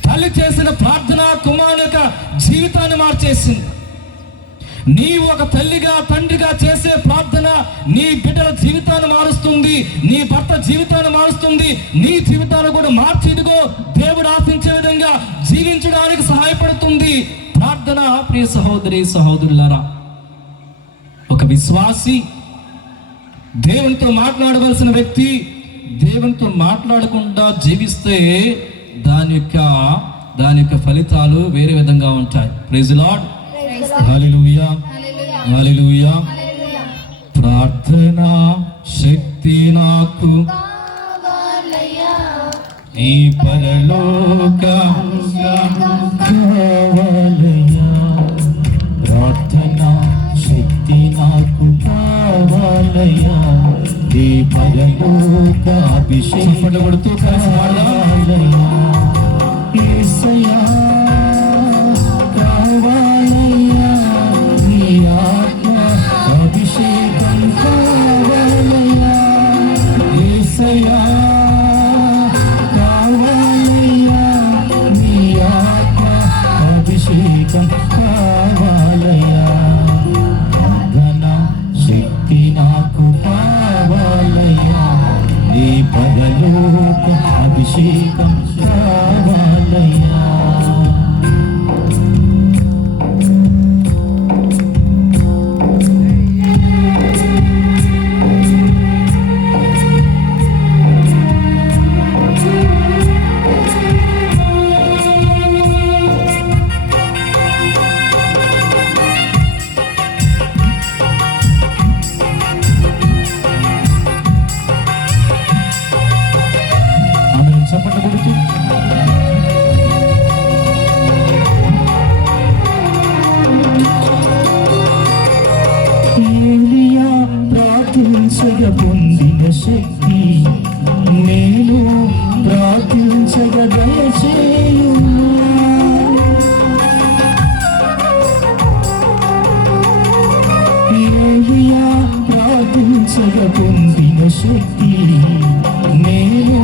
తల్లి చేసిన ప్రార్థన కుమారుని యొక్క జీవితాన్ని మార్చేసింది. నీవు ఒక తల్లిగా, తండ్రిగా చేసే ప్రార్థన నీ బిడ్డల జీవితాన్ని మారుస్తుంది, నీ భర్త జీవితాన్ని మారుస్తుంది, నీ జీవితాన్ని కూడా మార్చిదిగో దేవుడు ఆశించే విధంగా జీవించడానికి సహాయపడుతుంది ప్రార్థన. ప్రియ సహోదరి సహోదరులారా, ఒక విశ్వాసి, దేవునితో మాట్లాడవలసిన వ్యక్తి దేవునితో మాట్లాడకుండా జీవిస్తే దాని యొక్క ఫలితాలు వేరే విధంగా ఉంటాయి. ప్రైజ్ ది లార్డ్, హల్లెలూయా, హల్లెలూయా. ప్రార్థనా శక్తి నాకు ఈ పరలోకం కావాలయ్యా. ప్రార్థనా శక్తి నాకు కావాలయ్యా. ఈ పరలోక అభిషేకం పడుతూ కావాలయ్యా. యేసయ్యా కావాలయ్యా. నీ అభిషేకం కావాలయ్యా. చప్పట్లు కొడుతూ ఏలియా ప్రార్థించగ పొందిన శక్తి నేను ప్రార్థించగ దయచేయుమా. ఏలియా ప్రార్థించగ పొందిన శక్తి నేను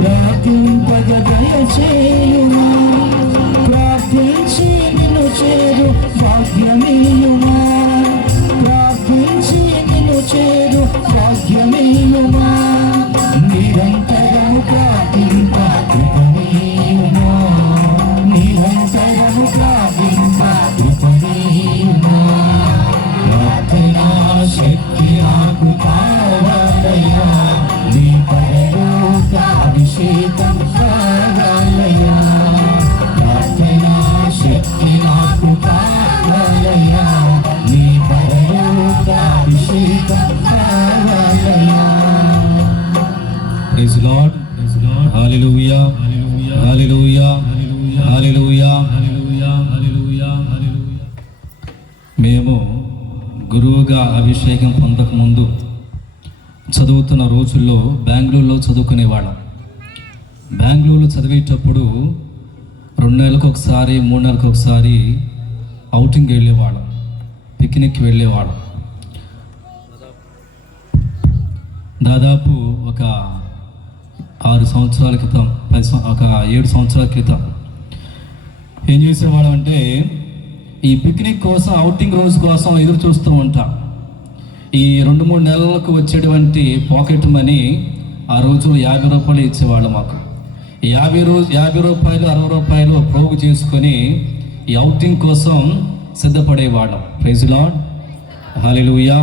ప్రార్థింపగ దయచేయుమా. ప్రార్థించి నిన్ను చేరు భాగ్యమేయుమా. ప్రార్థించి నిన్ను చేరు భాగ్యమేయుమా. నిరంతరము ప్రార్థింప కృపమేయుమా. నిరంతరము ప్రార్థింప కృపమేయుమా. ప్రార్థనా శక్తి నాకు కావాలయ్యా. నీ పరలోక అభిషేకం కావాలయ్యా. ప్రార్థనా శక్తి నాకు కావాలయ్యా. నీ పరలోక అభిషేకం కావాలయ్యా. Praise lord, hallelujah, hallelujah, hallelujah, హల్లెలూయా. మేము గురువుగా అభిషేకం పొందకముందు చదువుతున్న రోజుల్లో బెంగళూరులో చదువుకునేవాళ్ళం. బెంగళూరులో చదివేటప్పుడు 2 నెలలకు ఒకసారి 3 నెలలకు ఒకసారి అవుటింగ్ వెళ్ళేవాళ్ళం, పిక్నిక్ వెళ్ళేవాళ్ళం. దాదాపు ఒక 6 సంవత్సరాల క్రితం, ఒక 7 సంవత్సరాల క్రితం ఏం చేసేవాళ్ళం అంటే ఈ పిక్నిక్ కోసం, అవుటింగ్ రోజు కోసం ఎదురు చూస్తూ ఉంటాం. ఈ 2-3 నెలలకు వచ్చేటువంటి పాకెట్ మనీ ఆ రోజు 50 రూపాయలు ఇచ్చేవాళ్ళు మాకు. 50 రూపాయలు 60 రూపాయలు పోగు చేసుకొని ఈ అవుటింగ్ కోసం సిద్ధపడేవాళ్ళం. ప్రైజ్ లార్డ్, హల్లెలూయా,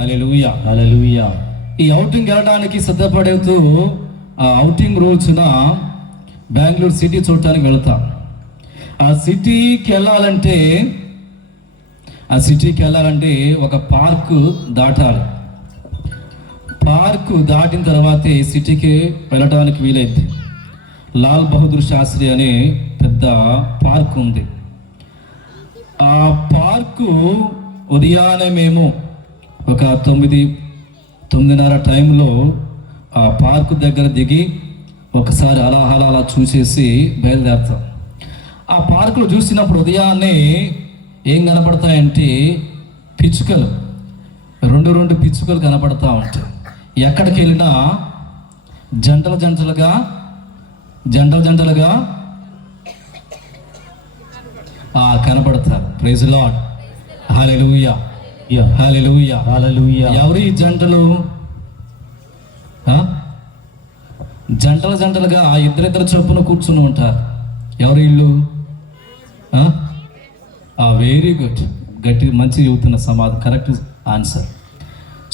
హల్లెలూయా, హల్లెలూయా. ఈ అవుటింగ్ వెళ్ళడానికి సిద్ధపడుతూ ఆ అవుటింగ్ రోజున బెంగళూరు సిటీ చూడటానికి వెళ్తాం. ఆ సిటీకి వెళ్ళాలంటే ఒక పార్కు దాటాలి. పార్కు దాటిన తర్వాతే సిటీకి వెళ్ళడానికి వీలైద్ది. లాల్ బహదూర్ శాస్త్రి అనే పెద్ద పార్క్ ఉంది. ఆ పార్కు ఉదయాన్నే మేము ఒక 9:30 టైంలో ఆ పార్కు దగ్గర దిగి ఒకసారి అలా చూసేసి బయలుదేరుతాం. ఆ పార్కులో చూసినప్పుడు ఉదయాన్నే ఏం కనపడతాయంటే పిచ్చుకలు, 2 పిచ్చుకలు కనపడతా ఉంటాయి. ఎక్కడికి వెళ్ళినా జంటలుగా కనపడతారు. ప్రైజ్ లార్డ్, హల్లెలూయా, హల్లెలూయా, హల్లెలూయా. ఎవరు ఈ జంటలు? జంటలుగా 2 చొప్పున కూర్చుని ఉంటారు. ఎవరు ఇల్లు? వెరీ గుడ్, గట్టి, మంచి చెబుతున్న సమాధానం, కరెక్ట్ ఆన్సర్.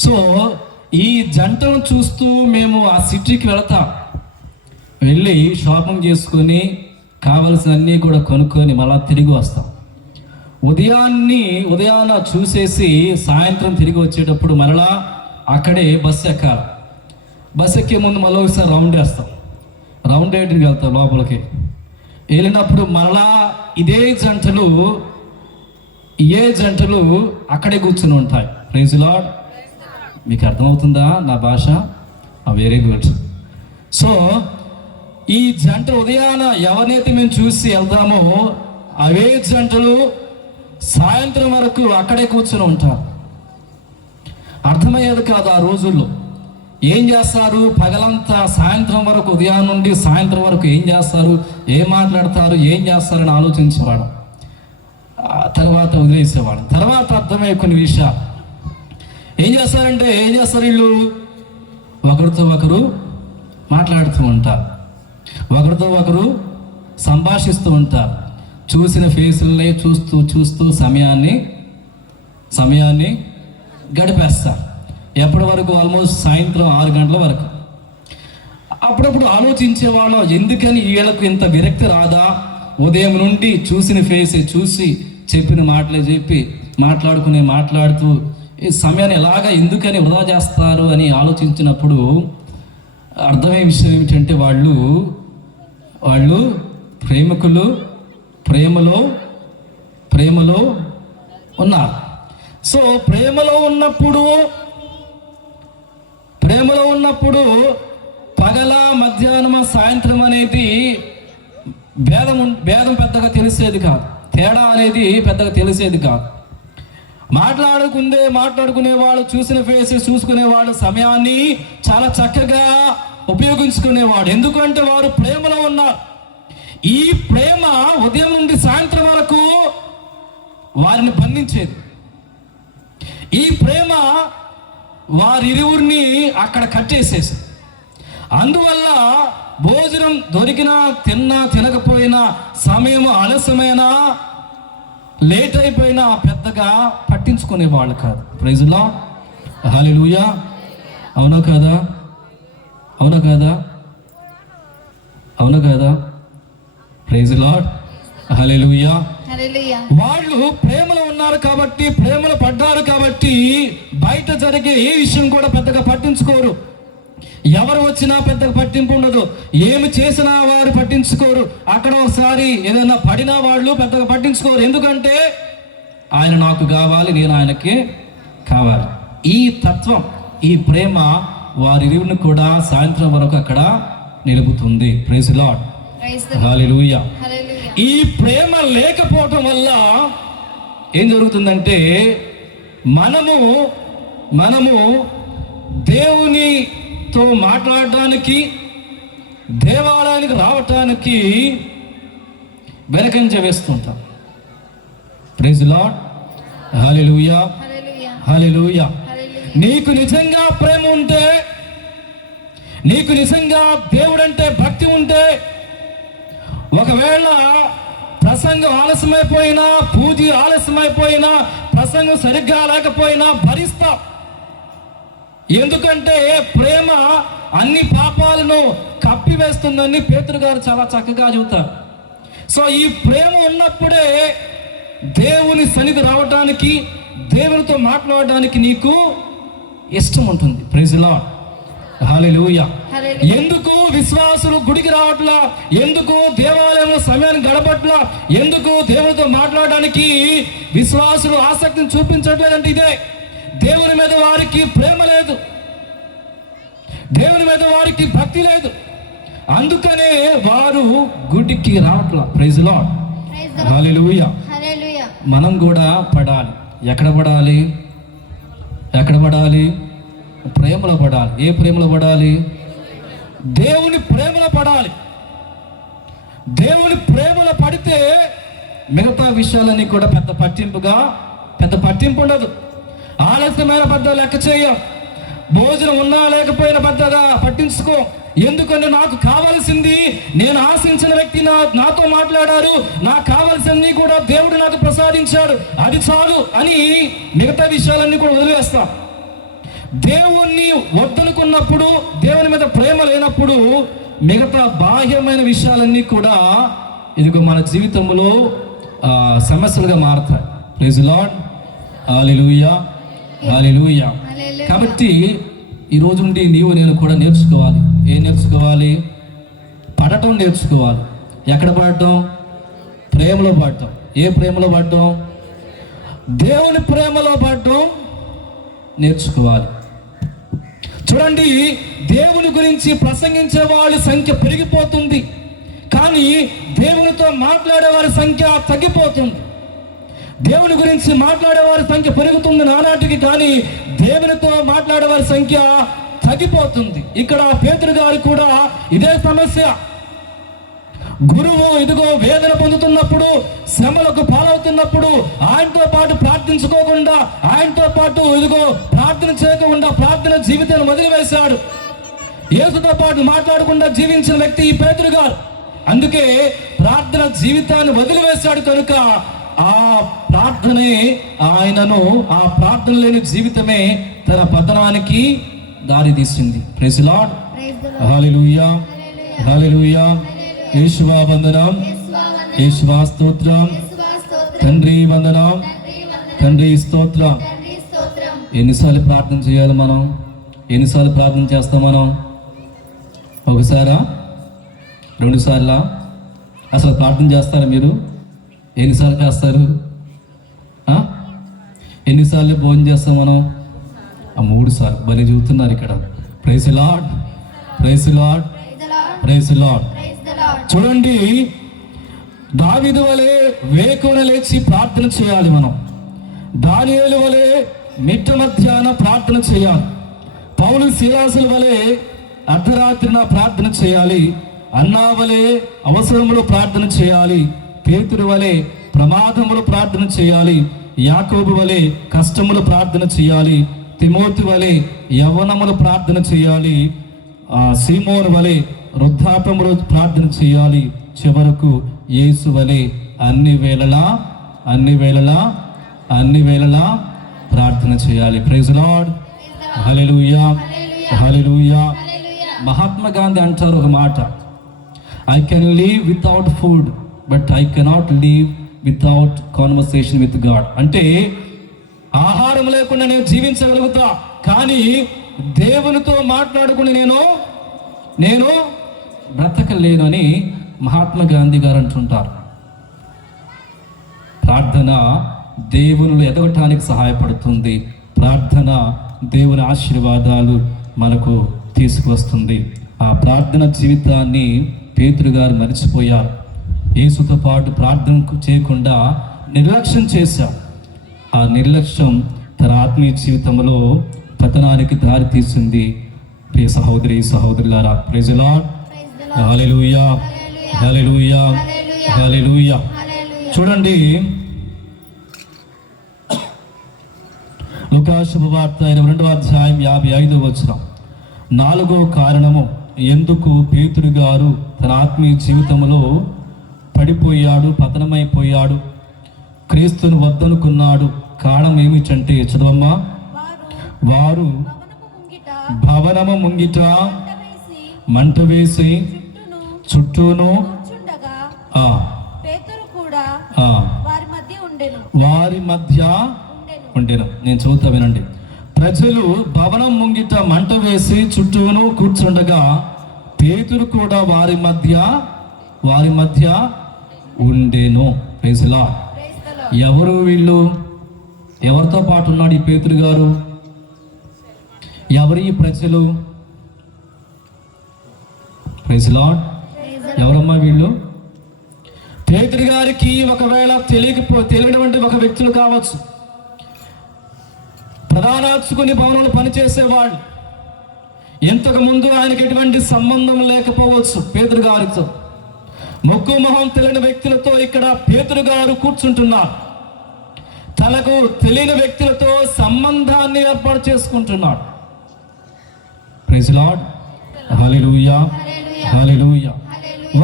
సో ఈ జంటను చూస్తూ మేము ఆ సిటీకి వెళ్ళి షాపింగ్ చేసుకొని కావలసినన్నీ కూడా కొనుక్కొని మళ్ళా తిరిగి వస్తాం. ఉదయాన్న చూసేసి సాయంత్రం తిరిగి వచ్చేటప్పుడు మరలా అక్కడే బస్సు ఎక్కాలి. బస్సు ఎక్కే ముందు మళ్ళీ ఒకసారి రౌండ్ వేయడానికి వెళ్తాం. లోపలికి వెళ్ళినప్పుడు మరలా ఏ జంటలు అక్కడే కూర్చుని ఉంటాయి. ప్రైజ్ లార్డ్, మీకు అర్థమవుతుందా నా భాష? Very good. సో ఈ జంట ఉదయాన ఎవరినైతే మేము చూసి వెళ్తామో అవే జంటలు సాయంత్రం వరకు అక్కడే కూర్చుని ఉంటారు. అర్థమయ్యేది కాదు ఆ రోజుల్లో. ఏం చేస్తారు? పగలంతా సాయంత్రం వరకు, ఉదయం నుండి సాయంత్రం వరకు ఏం చేస్తారు, ఏం మాట్లాడతారు, ఏం చేస్తారని ఆలోచించేవాడు. తర్వాత వదిలేసేవాడు. తర్వాత అర్థమయ్యే కొన్ని విషయాలు. ఏం చేస్తారు వీళ్ళు? ఒకరితో ఒకరు మాట్లాడుతూ ఉంటారు. ఒకరితో ఒకరు సంభాషిస్తూ ఉంటారు. చూసిన ఫేసుల్ని చూస్తూ చూస్తూ సమయాన్ని గడిపేస్తారు. ఎప్పటి వరకు? ఆల్మోస్ట్ సాయంత్రం 6 గంటల వరకు. అప్పుడప్పుడు ఆలోచించేవాళ్ళం, ఎందుకని వీళ్ళకు ఇంత విరక్తి రాదా? ఉదయం నుండి చూసిన ఫేస్ చూసి చెప్పిన మాటలే చెప్పి మాట్లాడుతూ ఈ సమయాన్ని ఎలాగా ఎందుకని వృధా చేస్తారు అని ఆలోచించినప్పుడు అర్థమయ్యే విషయం ఏమిటంటే వాళ్ళు ప్రేమికులు, ప్రేమలో ఉన్నారు. సో ప్రేమలో ఉన్నప్పుడు పగల, మధ్యాహ్నం, సాయంత్రం అనేది భేదం పెద్దగా తెలిసేది కాదు, తేడా అనేది పెద్దగా తెలిసేది కాదు. మాట్లాడుకునేవాళ్ళు, చూసిన ఫేస్ చూసుకునేవాళ్ళు సమయాన్ని చాలా చక్కగా ఉపయోగించుకునేవాడు. ఎందుకంటే వారు ప్రేమలో ఉన్నారు. ఈ ప్రేమ ఉదయం నుండి సాయంత్రం వరకు వారిని బంధించేది. ఈ ప్రేమ వారిరువురిని అక్కడ కట్టేసేసి, అందువల్ల భోజనం దొరికినా తినకపోయినా, సమయం ఆలస్యమైనా, లేట్ అయిపోయినా పెద్దగా పట్టించుకునేవాళ్ళు కాదు. ప్రైజ్ లార్డ్, హల్లెలూయా. అవునా కాదా? ప్రైజ్ లార్డ్, హల్లెలూయా. వాళ్ళు ప్రేమలో ఉన్నారు కాబట్టి, ప్రేమలో పడ్డారు కాబట్టి బయట జరిగే ఏ విషయం కూడా పెద్దగా పట్టించుకోరు. ఎవరు వచ్చినా పెద్దగా పట్టింపు ఉండదు. ఏమి చేసినా వారు పట్టించుకోరు. అక్కడ ఒకసారి ఏదైనా పడినా వాళ్ళు పెద్దగా పట్టించుకోరు. ఎందుకంటే ఆయన నాకు కావాలి, నేను ఆయనకి కావాలి. ఈ తత్వం, ఈ ప్రేమ వారిరువుని కూడా సాయంత్రం వరకు అక్కడ నిలుపుతుంది. ప్రైజ్ లార్డ్, హల్లెలూయా. ఈ ప్రేమ లేకపోవటం వల్ల ఏం జరుగుతుందంటే మనము దేవునితో మాట్లాడటానికి, దేవాలయానికి రావటానికి వెనకంజ వేస్తుంటాం. ప్రైజ్ లార్డ్, హల్లెలూయా, హల్లెలూయా. నీకు నిజంగా ప్రేమ ఉంటే, నీకు నిజంగా దేవుడంటే భక్తి ఉంటే, ఒకవేళ ప్రసంగం ఆలస్యమైపోయినా, పూజ ఆలస్యమైపోయినా, ప్రసంగం సరిగ్గా లేకపోయినా భరిస్తా. ఎందుకంటే ప్రేమ అన్ని పాపాలను కప్పివేస్తుందని పేతురు గారు చాలా చక్కగా చెబుతారు. సో ఈ ప్రేమ ఉన్నప్పుడే దేవుని సన్నిధి రావడానికి, దేవునితో మాట్లాడడానికి నీకు ఇష్టం ఉంటుంది. ప్రైజ్ లార్డ్, హల్లెలూయా. ఎందుకు విశ్వాసులు గుడికి రావట్లా? ఎందుకు దేవాలయంలో సమయాన్ని గడపట్లా? ఎందుకు దేవునితో మాట్లాడడానికి విశ్వాసులు ఆసక్తిని చూపించట్లేదంటే ఇదే, దేవుని మీద వారికి ప్రేమ లేదు, దేవుని మీద వారికి భక్తి లేదు. అందుకనే వారు గుడికి రావట్లా. ప్రైజ్ లార్డ్, హల్లెలూయా. మనం కూడా పడాలి. ఎక్కడ పడాలి? ప్రేమలో పడాలి. ఏ ప్రేమలో పడాలి? దేవుని ప్రేమలో పడాలి. దేవుని ప్రేమలో పడితే మిగతా విషయాలన్నీ కూడా పెద్ద పట్టింపు ఉండదు. ఆలస్యమైన పెద్ద లెక్క చేయం. భోజనం ఉన్నా లేకపోయినా పెద్దగా పట్టించుకో. ఎందుకంటే నాకు కావాల్సింది, నేను ఆశించిన వ్యక్తి నాతో మాట్లాడారు, నాకు కావాల్సింది కూడా దేవుడు నాకు ప్రసాదించాడు, అది చాలు అని మిగతా విషయాలన్నీ కూడా వదిలేస్తా. దేవుణ్ణి వద్దనుకున్నప్పుడు, దేవుని మీద ప్రేమ లేనప్పుడు మిగతా బాహ్యమైన విషయాలన్నీ కూడా ఇదిగో మన జీవితంలో సమస్యలుగా మారతాయి. Praise lord, hallelujah, hallelujah. కాబట్టి ఈరోజు నుండి నేను కూడా నేర్చుకోవాలి. ఏం నేర్చుకోవాలి? పడటం నేర్చుకోవాలి. ఎక్కడ పడటం? ప్రేమలో పడటం. ఏ ప్రేమలో పడటం? దేవుని ప్రేమలో పడటం నేర్చుకోవాలి. చూడండి, దేవుని గురించి ప్రసంగించే వాళ్ళ సంఖ్య పెరిగిపోతుంది, కానీ దేవునితో మాట్లాడే వారి సంఖ్య తగ్గిపోతుంది. దేవుని గురించి మాట్లాడే వారి సంఖ్య పెరుగుతుంది నానాటికి, కానీ దేవునితో మాట్లాడే వారి సంఖ్య తగ్గిపోతుంది. ఇక్కడ పేతురు గారు కూడా ఇదే సమస్య. గురువు ఇదిగో వేదన పొందుతున్నప్పుడు, శ్రమలకు పాలవుతున్నప్పుడు ఆయనతో పాటు ప్రార్థించుకోకుండా, ఆయనతో పాటు ఇదిగో ప్రార్థన చేయకుండా ప్రార్థన జీవితాన్ని వదిలివేశాడు. యేసుతో పాటు మాట్లాడకుండా జీవించిన వ్యక్తి ఈ పేతురు గారు. అందుకే ప్రార్థన జీవితాన్ని వదిలివేశాడు కనుక ఆ ప్రార్థనే ఆయనను, ఆ ప్రార్థన లేని జీవితమే తన పతనానికి దారి తీసింది. ప్రైజ్ ది లార్డ్, హల్లెలూయా, హల్లెలూయా. యేసువా వందనం, యేసువా స్తోత్రం, తండ్రి వందనం, తండ్రి స్తోత్రం. ఎన్నిసార్లు ప్రార్థన చేయాలి మనం? ఎన్నిసార్లు ప్రార్థన చేస్తాం మనం? ఒకసారా, 2 సార్లా? అసలు ప్రార్థన చేస్తారా మీరు? ఎన్నిసార్లు చేస్తారు? ఎన్నిసార్లు భోజనం చేస్తాం మనం? 3 సార్లు. బలి చూస్తున్నారు ఇక్కడ. Praise the lord, praise the lord, praise the Lord. చూడండి, దావీదు వలె వేకువన లేచి ప్రార్థన చేయాలి మనం. దానియేలు వలె మిట్ట మధ్యాహ్నం ప్రార్థన చేయాలి. పౌలు శీలాసుల వలె అర్ధరాత్రిన ప్రార్థన చేయాలి. అన్నా వలె అవసరములో ప్రార్థన చేయాలి. పేతురు వలె ప్రమాదములు ప్రార్థన చేయాలి. యాకోబు వలె కష్టములు ప్రార్థన చేయాలి. తిమోతి వలె యవ్వనములు ప్రార్థన చేయాలి. సీమోను వలె వృద్ధాప్యములు ప్రార్థన చేయాలి. చివరకు యేసు వలె అన్ని వేళలా ప్రార్థన చేయాలి. ప్రైజ్ ది లార్డ్, హల్లెలూయా, హల్లెలూయా. మహాత్మా గాంధీ అంటారు ఒక మాట, I can leave without food but I cannot leave without conversation with God. అంటే ఆహారం లేకుండా నేను జీవించగలుగుతా, కానీ దేవునితో మాట్లాడుకుని నేను బ్రతకలేను అని మహాత్మా గాంధీ గారు అంటుంటారు. ప్రార్థన దేవునిలో ఎదగటానికి సహాయపడుతుంది. ప్రార్థన దేవుని ఆశీర్వాదాలు మనకు తీసుకువస్తుంది. ఆ ప్రార్థన జీవితాన్ని పేతురు గారు మరిచిపోయారు. యేసుతో పాటు ప్రార్థన చేయకుండా నిర్లక్ష్యం చేశారు. ఆ నిర్లక్ష్యం తన ఆత్మీయ జీవితంలో పతనానికి దారి తీసింది. ప్రియ సహోదరి సహోదరులారా, praise the lord, hallelujah, hallelujah, హల్లెలూయా. చూడండి, లూకా శుభవార్త 22వ అధ్యాయం 55వ వచనం. 4వ కారణము ఎందుకు పేతురు గారు తన ఆత్మీయ జీవితంలో పడిపోయాడు, పతనమైపోయాడు, క్రీస్తును వద్దనుకున్నాడు. కారణం ఏమిటంటే, చదవమ్మా, వారు భవనము ముంగిట మంట వేసి చుట్టూను వారి మధ్య ఉండెను. నేను చదువుతా వినండి. ప్రజలు భవనం ముంగిట మంట వేసి చుట్టూను కూర్చుండగా పేతురు కూడా వారి మధ్య ఉండెను. Praise the Lord. ఎవరు వీళ్ళు? ఎవరితో పాటు ఉన్నాడు ఈ పేతురు గారు? ఎవరు ఈ ప్రజలు? Praise the Lord. ఎవరమ్మా వీళ్ళు? పేతురు గారికి ఒకవేళ తెలియనటువంటి ఒక వ్యక్తులు కావచ్చు. ప్రధాన అర్చకుని భవనంలో పనిచేసేవాళ్ళు. ఇంతకు ముందు ఆయనకి ఎటువంటి సంబంధం లేకపోవచ్చు పేతురు గారితో. మొక్కు మొహం తెలియని వ్యక్తులతో ఇక్కడ పేతురు గారు కూర్చుంటున్నారు. తనకు తెలియని వ్యక్తులతో సంబంధాన్ని ఏర్పాటు చేసుకుంటున్నాడు. ప్రైజ్ ది లార్డ్, హల్లెలూయా, హల్లెలూయా.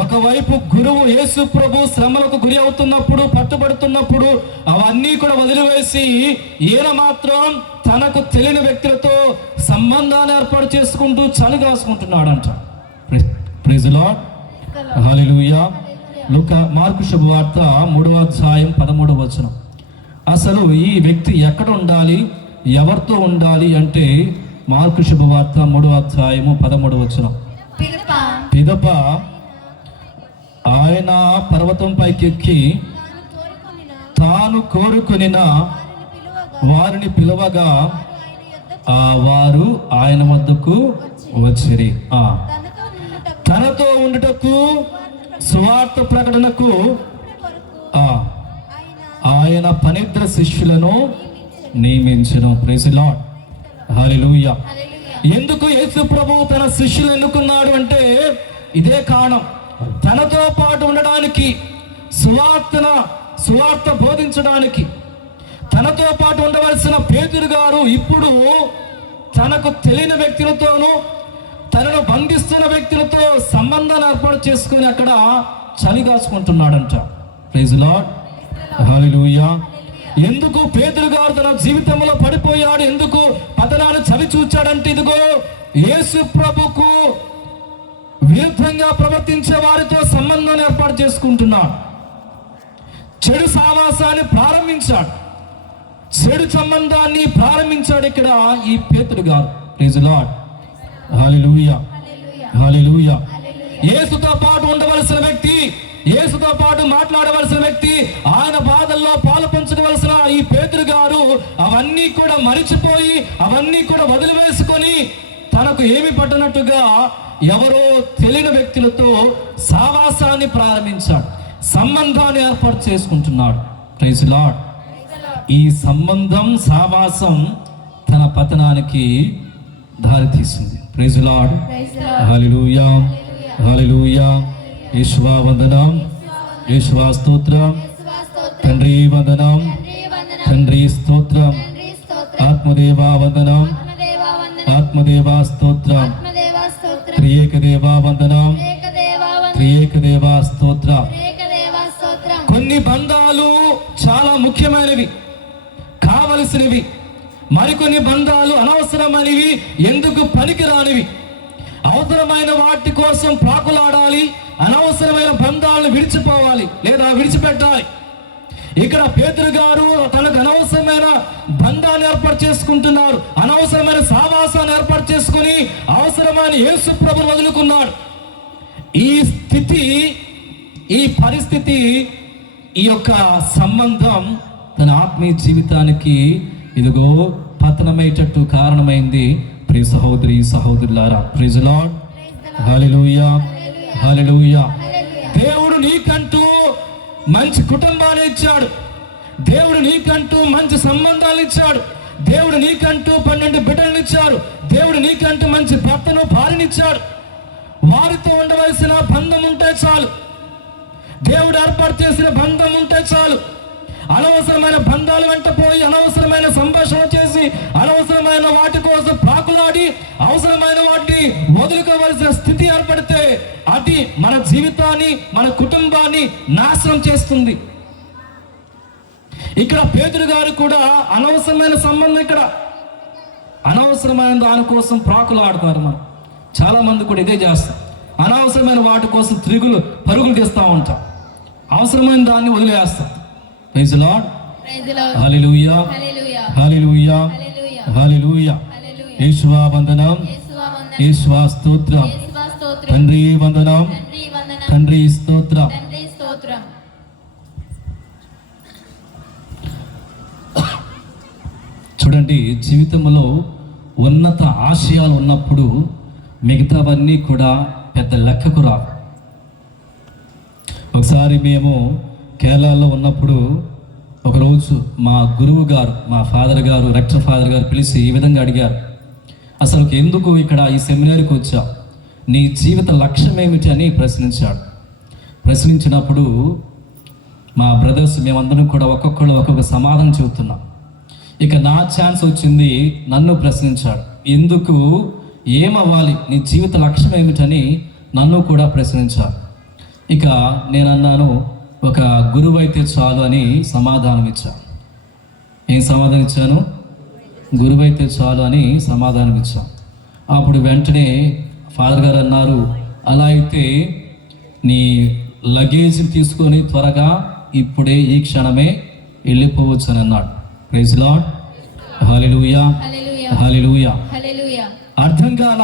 ఒకవైపు గురువు యేసు ప్రభు శ్రమలకు గురి అవుతున్నప్పుడు, పట్టుబడుతున్నప్పుడు అవన్నీ కూడా వదిలివేసి ఈయన మాత్రం తనకు తెలియని వ్యక్తులతో సంబంధాన్ని ఏర్పాటు చేసుకుంటూ చలి కాసుకుంటున్నాడంట. Praise the lord, hallelujah. Mark శుభవార్త 3వ అధ్యాయం 13వ వచనం. అసలు ఈ వ్యక్తి ఎక్కడ ఉండాలి, ఎవరితో ఉండాలి అంటే మార్కు శుభవార్త 3వ అధ్యాయము 13వ వచనం. పిదప ఆయన పర్వతం పైకి ఎక్కి తాను కోరుకొనిన వారిని పిలవగా వారు ఆయన వద్దకు వచ్చిరి. తనతో ఉండుటకు సువార్త ప్రకటనకు ఆయన 12 శిష్యులను నియమించెను. ప్రైజ్ ది లార్డ్, హల్లెలూయా. ఎందుకు యేసు ప్రభువు తన శిష్యులు ఎన్నుకున్నాడు అంటే ఇదే కారణం. తనతో పాటు ఉండడానికి, సువార్త బోధించడానికి తనతో పాటు ఉండవలసిన పేతురు గారు ఇప్పుడు తనకు తెలియని వ్యక్తులతోనూ, తనను బంధిస్తున్న వ్యక్తులతో సంబంధాన్ని ఏర్పాటు చేసుకుని అక్కడ చలిగాచుకుంటున్నాడంట. ప్రైజ్ లార్డ్, హల్లెలూయా. ఎందుకు పేతురు గారు తన జీవితంలో పడిపోయాడు, ఎందుకు పతనాన్ని చవి చూచాడంటే, ఇదిగో యేసు ప్రభుకు విరుద్ధంగా ప్రవర్తించే వారితో సంబంధాన్ని ఏర్పాటు చేసుకుంటున్నాడు. చెడు సావాసాన్ని ప్రారంభించాడు, చెడు సంబంధాన్ని ప్రారంభించాడు ఇక్కడ ఈ పేతురు గారు. ప్రైజ్ లార్డ్, హల్లెలూయా, హల్లెలూయా. యేసుతో పాటు ఉండవలసిన వ్యక్తి, యేసుతో పాటు మాట్లాడవలసిన వ్యక్తి, ఆయన బాధల్లో పాలు పంచవలసిన ఈ పేతురు గారు అవన్నీ కూడా మరిచిపోయి, అవన్నీ కూడా వదిలివేసుకొని తనకు ఏమి పట్టనట్టుగా ఎవరో తెలియని వ్యక్తులతో సావాసాన్ని ప్రారంభించాడు, సంబంధాన్ని ఏర్పాటు చేసుకుంటున్నాడు. Praise Lord. ఈ సంబంధం, సావాసం తన పతనానికి దారి తీసింది. Praise lord, hallelujah, hallelujah. Yeshua వందనం, యేషువా స్తోత్రం, తండ్రి వందనం, తండ్రి స్తోత్రం, ఆత్మదేవా వందనం, ఆత్మదేవా స్తోత్రం, త్రియేక దేవా వందనం, త్రియేక దేవా స్తోత్రం. కొన్ని బంధాలు చాలా ముఖ్యమైనవి, కావలసినవి. మరికొన్ని బంధాలు అనవసరమైనవి, ఎందుకు పనికిరానివి. అవసరమైన వాటి కోసం ప్రాకులాడాలి, అనవసరమైన బంధాలను విడిచిపోవాలి లేదా విడిచిపెట్టాలి. ఇక్కడ పేతురు గారు తనకు అనవసరమైన బంధాన్ని ఏర్పాటు చేసుకుంటున్నారు, అనవసరమైన సావాసాన్ని ఏర్పాటు చేసుకుని అవసరమైన యేసు ప్రభువును వదులుకున్నాడు. ఈ స్థితి, ఈ పరిస్థితి, ఈ యొక్క సంబంధం తన ఆత్మీయ జీవితానికి ఇదిగో పతనమయ్యేటట్టు కారణమైంది. ప్రియ సహోదరి సహోదరులారా, ప్రైజ్ లార్డ్, హల్లెలూయా, హల్లెలూయా. దేవుడు నీకంటూ మంచి కుటుంబాన్ని ఇచ్చాడు, దేవుడు నీకంటూ మంచి సంబంధాలు ఇచ్చాడు, దేవుడు నీకంటూ 12 బిడ్డలను ఇచ్చాడు, దేవుడు నీకంటూ మంచి భర్తను భార్యనిచ్చాడు. వారితో ఉండవలసిన బంధం ఉంటే చాలు, దేవుడు ఏర్పాటు చేసిన బంధం ఉంటే చాలు. అనవసరమైన బంధాలు వెంట పోయి, అనవసరమైన సంభాషణ చేసి, అనవసరమైన వాటి కోసం ప్రాకులాడి, అవసరమైన వాటిని వదులుకోవలసిన స్థితి ఏర్పడితే అది మన జీవితాన్ని, మన కుటుంబాన్ని నాశనం చేస్తుంది. ఇక్కడ పేతురు గారు కూడా అనవసరమైన సంబంధం, ఇక్కడ అనవసరమైన దాని కోసం ప్రాకులాడుతున్నారు. మనం చాలా మంది కూడా ఇదే చేస్తాం, అనవసరమైన వాటి కోసం పరుగులు తీస్తూ ఉంటాం, అవసరమైన దాన్ని వదిలేస్తాం. Praise lord, hallelujah, hallelujah, hallelujah. Yeshua వందనం, యేషువా స్తోత్రం, తండ్రి వందనం, తండ్రి స్తోత్రం. చూడండి, జీవితంలో ఉన్నత ఆశయాలు ఉన్నప్పుడు మిగతావన్నీ కూడా పెద్ద లెక్కకు రావు. ఒకసారి మేము కేరళలో ఉన్నప్పుడు ఒకరోజు మా గురువు గారు, మా ఫాదర్ గారు, రెక్టర్ ఫాదర్ గారు పిలిచి ఈ విధంగా అడిగారు, అసలు ఎందుకు ఇక్కడ ఈ సెమినార్కి వచ్చా, నీ జీవిత లక్ష్యం ఏమిటి అని ప్రశ్నించాడు. ప్రశ్నించినప్పుడు మా బ్రదర్స్ మేమందరం కూడా ఒక్కొక్కరు ఒక్కొక్క సమాధానం చెబుతున్నాం. ఇక నా ఛాన్స్ వచ్చింది, నన్ను ప్రశ్నించాడు, ఎందుకు, ఏమవ్వాలి, నీ జీవిత లక్ష్యం ఏమిటని నన్ను కూడా ప్రశ్నించాడు. ఇక నేను అన్నాను, ఒక గురువు అయితే చాలు అని సమాధానం ఇచ్చాను. ఏం సమాధానం ఇచ్చాను? గురువు అయితే చాలు అని సమాధానం ఇచ్చాను. అప్పుడు వెంటనే ఫాదర్ గారు అన్నారు, అలా అయితే నీ లగేజ్ తీసుకొని త్వరగా ఇప్పుడే ఈ క్షణమే వెళ్ళిపోవచ్చు అని అన్నాడు. ప్రైజ్ లార్డ్, హల్లెలూయా, హల్లెలూయా. అర్థం కాల.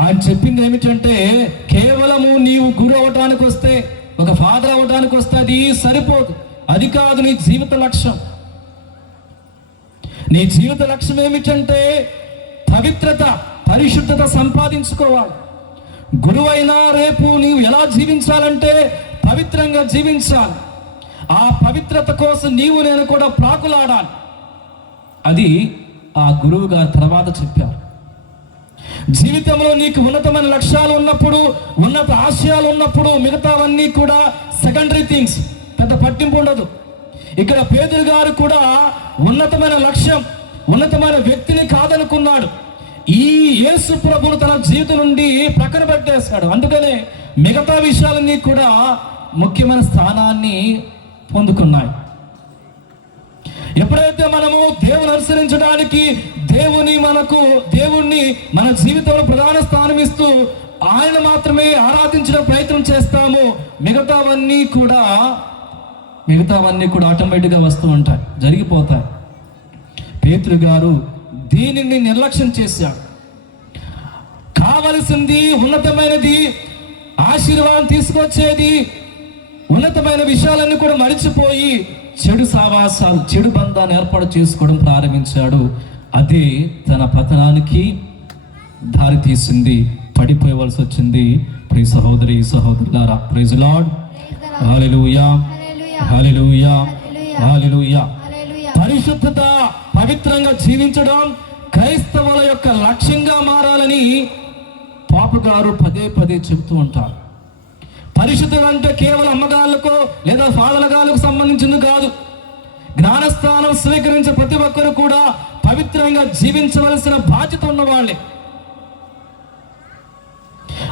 ఆయన చెప్పింది ఏమిటంటే, కేవలము నీవు గురు అవ్వటానికి వస్తే, ఒక ఫాదర్ అవ్వటానికి వస్తే అది సరిపోదు, అది కాదు నీ జీవిత లక్ష్యం. నీ జీవిత లక్ష్యం ఏమిటంటే పవిత్రత, పరిశుద్ధత సంపాదించుకోవాలి. గురువైనా రేపు నీవు ఎలా జీవించాలంటే పవిత్రంగా జీవించాలి. ఆ పవిత్రత కోసం నీవు నేను కూడా ప్రాకులాడాలి. అది ఆ గురువు గారు తర్వాత చెప్పారు. జీవితంలో నీకు ఉన్నతమైన లక్ష్యాలు ఉన్నప్పుడు, ఉన్నత ఆశయాలు ఉన్నప్పుడు మిగతావన్నీ కూడా సెకండరీ థింగ్స్, పెద్ద పట్టింపు ఉండదు. ఇక్కడ పేతురు గారు కూడా ఉన్నతమైన లక్ష్యం, ఉన్నతమైన వ్యక్తిని కాదనుకున్నాడు. ఈ యేసు ప్రభువును తన జీవితం నుండి ప్రక్కన పెట్టేశాడు. అందుకనే మిగతా విషయాలన్నీ కూడా ముఖ్యమైన స్థానాన్ని పొందుకున్నాయి. ఎప్పుడైతే మనము దేవుని అనుసరించడానికి దేవుణ్ణి మన జీవితంలో ప్రధాన స్థానం ఇస్తూ ఆయన మాత్రమే ఆరాధించడం ప్రయత్నం చేస్తాము, మిగతావన్నీ కూడా ఆటోమేటిక్గా వస్తూ ఉంటాయి, జరిగిపోతాయి. పేతురు గారు దీనిని నిర్లక్ష్యం చేశాడు. కావలసింది ఉన్నతమైనది, ఆశీర్వాదం తీసుకొచ్చేది, ఉన్నతమైన విషయాలన్నీ కూడా మరిచిపోయి చెడు సావాసాలు, చెడు బంధాన్ని ఏర్పాటు చేసుకోవడం ప్రారంభించాడు. అది తన పతనానికి దారి తీసింది, పడిపోయవలసి వచ్చింది. ప్రియ సహోదరి సహోదరులారా, ప్రైజ్ లార్డ్, హల్లెలూయా, హల్లెలూయా, హల్లెలూయా. పరిశుద్ధత, పవిత్రంగా జీవించడం క్రైస్తవుల యొక్క లక్ష్యంగా మారాలని పాపు గారు పదే పదే చెబుతూ ఉంటారు. పరిశుద్ధత అంటే కేవలం అమ్మగాళ్ళకో లేదా ఫాదరగాళ్ళకు సంబంధించింది కాదు. జ్ఞానస్థానం స్వీకరించే ప్రతి ఒక్కరు కూడా పవిత్రంగా జీవించవలసిన బాధ్యత ఉన్నవాళ్ళే.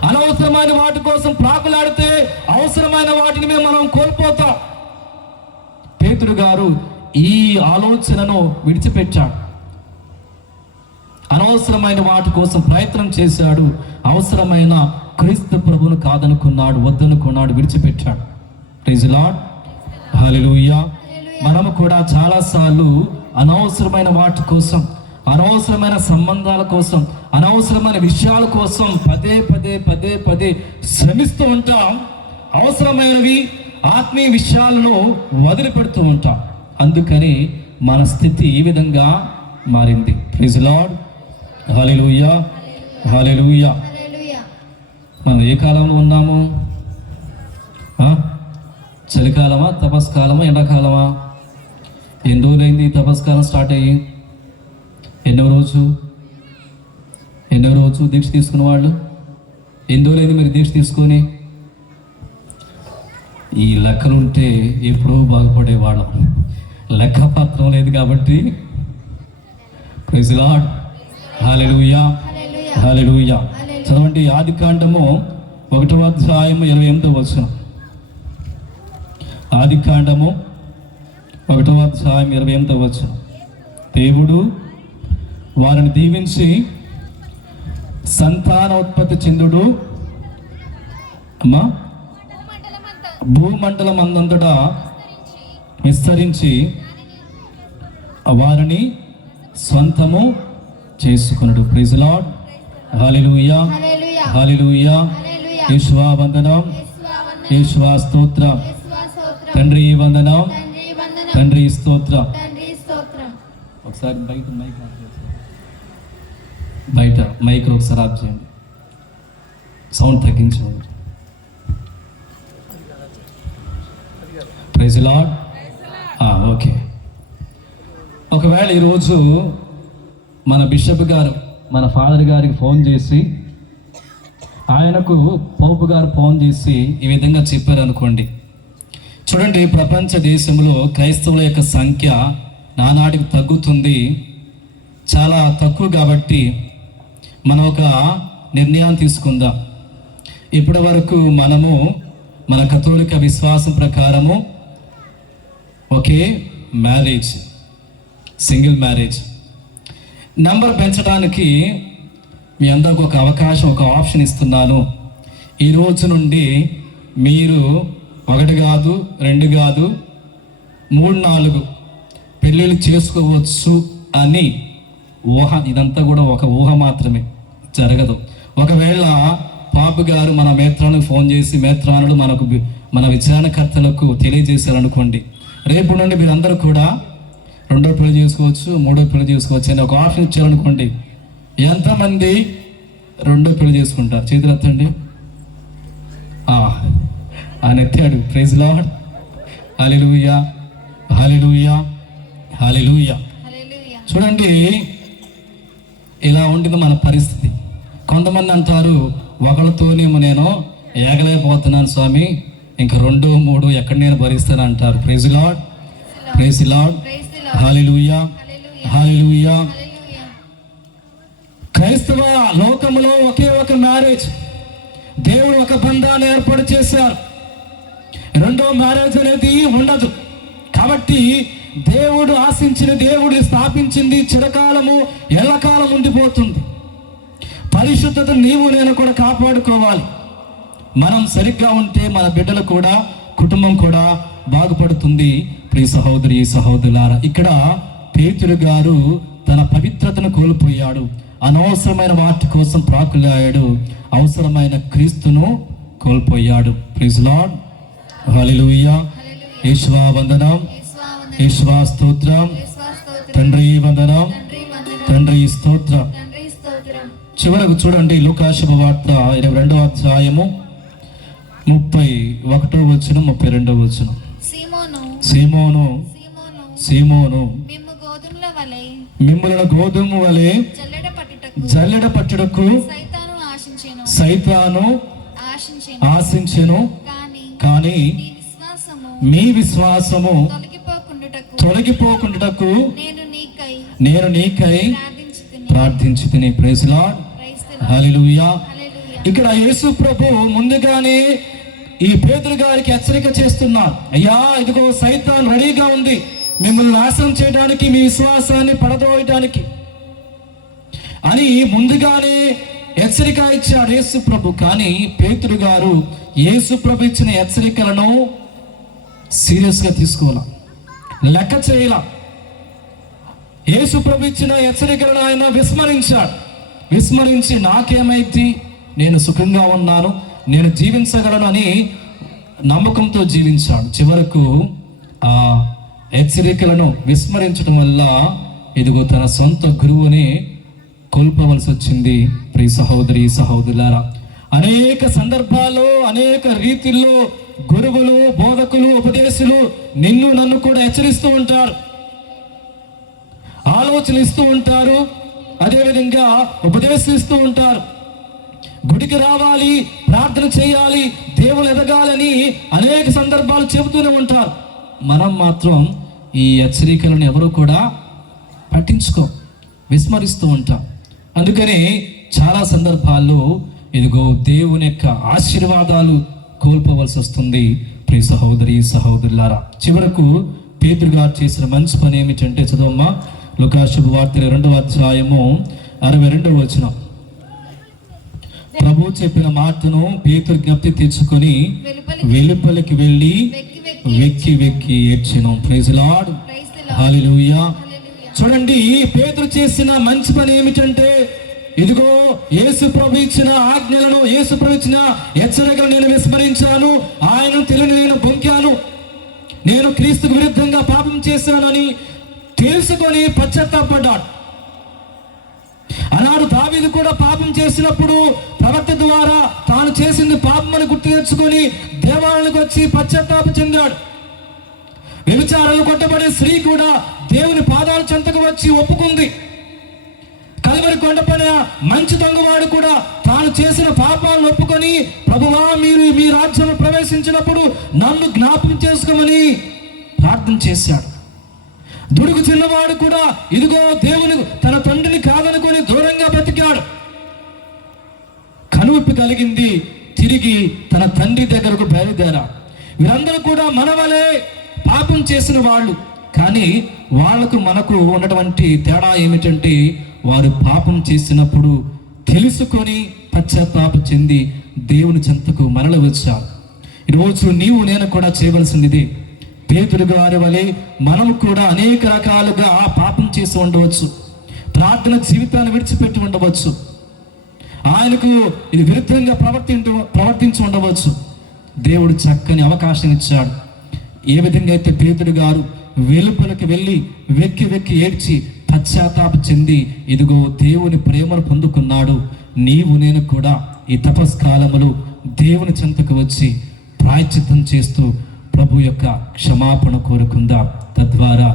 అనవసరమైన వాటి కోసం ప్రాకులాడితే అవసరమైన వాటిని మనం కోల్పోతాం. పేతురు గారు ఈ ఆలోచనను విడిచిపెట్టాడు. అనవసరమైన వాటి కోసం ప్రయత్నం చేశాడు. అవసరమైన క్రీస్తు ప్రభువును కాదనుకున్నాడు, వద్దనుకున్నాడు, విడిచిపెట్టాడు. ప్రైజ్ లార్డ్, హల్లెలూయా. మనము కూడా చాలాసార్లు అనవసరమైన వాటి కోసం, అనవసరమైన సంబంధాల కోసం, అనవసరమైన విషయాల కోసం పదే శ్రమిస్తూ ఉంటాం. అవసరమైనవి, ఆత్మీయ విషయాలను వదిలిపెడుతూ ఉంటాం. అందుకని మన స్థితి ఈ విధంగా మారింది. ప్రైజ్ లార్డ్, హల్లెలూయా, హల్లెలూయా. మనం ఏ కాలంలో ఉన్నాము? చలికాలమా, తపస్కాలమా, ఎండాకాలమా? ఎన్ని రోజులైంది తపస్కాలం స్టార్ట్ అయ్యి? ఎన్నో రోజు దీక్ష తీసుకున్న వాళ్ళు? ఎన్ని రోజులైంది మీరు దీక్ష తీసుకొని? ఈ లెక్కలుంటే ఎప్పుడో బాగుపడేవాళ్ళం. లెక్కపత్రం లేదు కాబట్టి. Praise lord, hallelujah, hallelujah. చదవండి ఆదికాండము 1వ అధ్యాయం 28వ వచనం. ఆదికాండము 1వ అధ్యాయం 28వ వచనం. దేవుడు వారిని దీవించి సంతానోత్పత్తి చెందుడు, భూమండలం అందంతటా విస్తరించి వారిని స్వంతము చేసుకున్నాడు. Praise lord, hallelujah, hallelujah. Yeshua వందనం, యేషువా స్తోత్రం. తండ్రి వందనం, తండ్రి స్తోత్రం. ఒకసారి బయట మైక్ ఒకసారి ఆఫ్ చేయండి, సౌండ్ తగ్గించండి. Praise Lord. ఓకే. ఒకవేళ ఈరోజు మన బిషప్ గారు మన ఫాదర్ గారికి ఫోన్ చేసి, ఆయనకు పోపు గారు ఫోన్ చేసి ఈ విధంగా చెప్పారు అనుకోండి, చూడండి ప్రపంచ దేశంలో క్రైస్తవుల యొక్క సంఖ్య నానాటికి తగ్గుతుంది, చాలా తక్కువ, కాబట్టి మనం ఒక నిర్ణయం తీసుకుందాం. ఇప్పటి వరకు మనము మన కథోలిక విశ్వాసం ప్రకారము ఒకే మ్యారేజ్, సింగిల్ మ్యారేజ్. నంబర్ పెంచడానికి మీ అందరికి ఒక అవకాశం, ఒక ఆప్షన్ ఇస్తున్నాను. ఈ రోజు నుండి మీరు 1 కాదు, 2 కాదు, 3, 4 పెళ్ళిళ్ళు చేసుకోవచ్చు అని ఊహ. ఇదంతా కూడా ఒక ఊహ మాత్రమే, జరగదు. ఒకవేళ పాపు గారు మన మేత్రానికి ఫోన్ చేసి, మేత్రానుడు మన విచారణకర్తలకు తెలియజేశారనుకోండి, రేపు నుండి మీరందరూ కూడా 2వ పెళ్లి చేసుకోవచ్చు, 3వ పెళ్లి చేసుకోవచ్చు అని ఒక ఆప్షన్ ఇచ్చారనుకోండి, ఎంతమంది 2వ పెళ్లి చేసుకుంటారు? చేతులు ఎత్తండి. ఆయన ఎత్తాడు. ప్రైజ్ లార్డ్, హల్లెలూయా, హల్లెలూయా, హల్లెలూయా. చూడండి ఇలా ఉంటుంది మన పరిస్థితి. కొంతమంది అంటారు, ఒకళ్ళతోనేమో నేను ఏగలేకపోతున్నాను స్వామి, ఇంకా 2, 3 ఎక్కడ నేను భరిస్తాను అంటారు. Praise lord, praise lord, hallelujah, హల్లెలూయా. క్రైస్తవ లోకములో ఒకే ఒక మ్యారేజ్, దేవుడు ఒక బంధాన్ని ఏర్పాటు చేశారు. రెండో మ్యారేజ్ అనేది ఉండదు. కాబట్టి దేవుడు ఆశించిన, దేవుడు స్థాపించింది చిరకాలము ఎల్లకాలం ఉండిపోతుంది. పరిశుద్ధత నీవు నేను కూడా కాపాడుకోవాలి. మనం సరిగ్గా ఉంటే మన బిడ్డలు కూడా, కుటుంబం కూడా బాగుపడుతుంది. ప్రియ సహోదరి సహోదరులారా, ఇక్కడ పేతురు గారు తన పవిత్రతను కోల్పోయాడు. అనవసరమైన వాటి కోసం ప్రాకులాడాడు. అవసరమైన క్రీస్తును కోల్పోయాడు. Praise lord. హల్లెలూయా. యేసువా వందనం, యేసువా స్తోత్రం, తండ్రి వందనం, తండ్రి స్తోత్రం. చివరకు చూడండి, లూకా శుభవార్త 22వ అధ్యాయము 31వ వచనం, 32వ వచనం. సీమోను సీమోను మిమ్ములను గోధుమ వలె జల్లెడ పట్టుటకు సైతాను ఆశించెను, కానీ మీ విశ్వాసము తొలగిపోకుండుటకు నేను నీకై ప్రార్థించుతిని. Praise lord. హల్లెలూయా. ఇక్కడ యేసు ప్రభు ముందుగానే ఈ పేతురు గారికి హెచ్చరిక చేస్తున్నారు. అయ్యా, ఇదిగో సైతాన్ రెడీగా ఉంది మిమ్మల్ని నాశనం చేయడానికి, మీ విశ్వాసాన్ని పడదోయడానికి అని ముందుగానే హెచ్చరిక ఇచ్చాడు యేసు ప్రభు. కానీ పేతురు గారు యేసు ప్రభు ఇచ్చిన హెచ్చరికలను సీరియస్గా తీసుకోవాల, లెక్క చేయాల. యేసు ప్రభు ఇచ్చిన హెచ్చరికలను ఆయన విస్మరించి నాకేమైంది, నేను సుఖంగా ఉన్నాను, నేను జీవించగలను అని నమ్మకంతో జీవించాడు. చివరకు ఆ హెచ్చరికలను విస్మరించడం వల్ల ఇదిగో తన సొంత గురువుని కోల్పోవలసి వచ్చింది. ప్రియ సహోదరి సహోదరులారా, అనేక సందర్భాల్లో అనేక రీతిల్లో గురువులు, బోధకులు, ఉపదేశులు నిన్ను నన్ను కూడా హెచ్చరిస్తూ ఉంటారు, ఆలోచనలు ఇస్తూ ఉంటారు, అదేవిధంగా ఉపదేశిస్తూ ఉంటారు. గుడికి రావాలి, ప్రార్థన చేయాలి, దేవుడు ఎదగాలని అనేక సందర్భాలు చెబుతూనే ఉంటారు. మనం మాత్రం ఈ హెచ్చరికలను ఎవరు కూడా విస్మరిస్తూ ఉంటాం. అందుకని చాలా సందర్భాల్లో ఇదిగో దేవుని యొక్క ఆశీర్వాదాలు కోల్పోవలసి వస్తుంది. ప్రియ సహోదరి సహోదరులారా, చివరకు పేతురు గారు చేసిన మంచి పని ఏమిటంటే, చదవమ్మా, లూకా శుభవార్త 2వ అధ్యాయము 62వ వచనం. ప్రభు చెప్పిన మాటను పేతురు జ్ఞప్తి తెచ్చుకొని వెలుపలికి వెళ్ళి వెక్కి వెక్కి ఏడ్చెను. Praise lord. హల్లెలూయా. చూడండి, పేతురు చేసిన మంచి పని ఏమిటంటే, ఇదిగో యేసు ప్రభు ఇచ్చిన ఆజ్ఞలను, యేసు ప్రభు ఇచ్చిన హెచ్చరికలను నేను విస్మరించాను, ఆయన తెలియని నేను బొంకాను, నేను క్రీస్తుకు విరుద్ధంగా పాపం చేశానని తెలుసుకొని పశ్చాత్తాపడ్డాడు. ఆనాడు దావీదు కూడా పాపం చేసినప్పుడు ప్రవక్త ద్వారా తాను చేసింది పాపమని గుర్తు తెచ్చుకొని దేవాలయానికి వచ్చి పశ్చాత్తాపం చెందాడు. వ్యభిచారాలు కొట్టబడే స్త్రీ కూడా దేవుని పాదాల చెంతకు వచ్చి ఒప్పుకుంది. కల్వరి కొండపైన మంచి దొంగవాడు కూడా తాను చేసిన పాపాలను ఒప్పుకొని, ప్రభువా, మీరు మీ రాజ్యంలో ప్రవేశించినప్పుడు నన్ను జ్ఞాపకం చేసుకోమని ప్రార్థన చేశాడు. దుడుగు చిన్నవాడు కూడా ఇదిగో దేవుని తన తండ్రిని కాదనుకొని దూరంగా బ్రతికాడు. కనువిప్పు కలిగింది, తిరిగి తన తండ్రి దగ్గరకు బయలుదేరాడు. వీరందరూ కూడా మన వలె పాపం చేసిన వాళ్ళు. కానీ వాళ్ళకు మనకు ఉన్నటువంటి తేడా ఏమిటంటే, వారు పాపం చేసినప్పుడు తెలుసుకొని పశ్చాత్తాపం చెంది దేవుని చెంతకు మరల వచ్చారు. ఈరోజు నీవు నేను కూడా చేయవలసింది పేతురు గారి వలె మనము కూడా అనేక రకాలుగా పాపం చేసి ఉండవచ్చు, ప్రార్థన జీవితాన్ని విడిచిపెట్టి ఉండవచ్చు, ఆయనకు ఇది విరుద్ధంగా ప్రవర్తించి ఉండవచ్చు. దేవుడు చక్కని అవకాశం ఇచ్చాడు. ఏ విధంగా అయితే పేతురు గారు వెలుపలికి వెళ్ళి వెక్కి వెక్కి ఏడ్చి పశ్చాత్తాపం చెంది ఇదిగో దేవుని ప్రేమను పొందుకున్నాడు, నీవు నేను కూడా ఈ తపస్కాలములు దేవుని చెంతకు వచ్చి ప్రాయశ్చిత్తం చేస్తూ ప్రభు యొక్క క్షమాపణ కోరుకుందాం. తద్వారా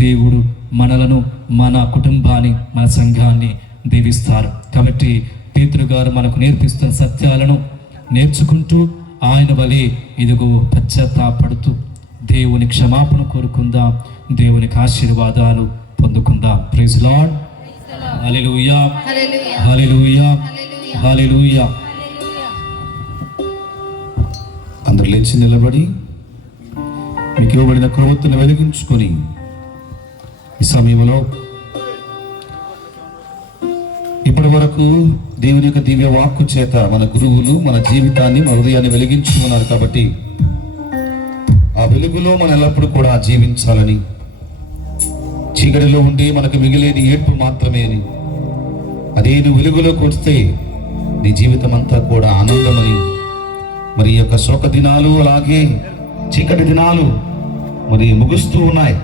దేవుడు మనలను, మన కుటుంబాన్ని, మన సంఘాన్ని దీవిస్తారు. కాబట్టి పేతురు గారు మనకు నేర్పిస్తున్న సత్యాలను నేర్చుకుంటూ ఆయన వలె ఇదిగో పశ్చాత్తాపడుతూ దేవుని క్షమాపణ కోరుకుందాం. దేవునికి ఆశీర్వాదాలు పొందుకుందాం. Praise lord. హల్లెలూయా, హల్లెలూయా, హల్లెలూయా. అందరూ లేచి నిలబడి మీకు ఇవ్వబడిన కొవ్వొత్తును వెలిగించుకొని ఈ సమయంలో ఇప్పటి వరకు దేవుని యొక్క దివ్య వాక్కు చేత మన గురువులు మన జీవితాన్ని, మన హృదయాన్ని వెలిగించుకున్నారు. కాబట్టి ఆ వెలుగులో మనం ఎల్లప్పుడూ కూడా జీవించాలని, చీకటిలో ఉండి మనకు మిగిలేని ఏడ్పు మాత్రమే అని, అదే నువ్వు వెలుగులోకి వస్తే నీ జీవితం అంతా కూడా ఆనందమని, మరి ఈ యొక్క శోక దినాలు అలాగే చీకటి దినాలు మరి ముగుస్తూ ఉన్నాయి,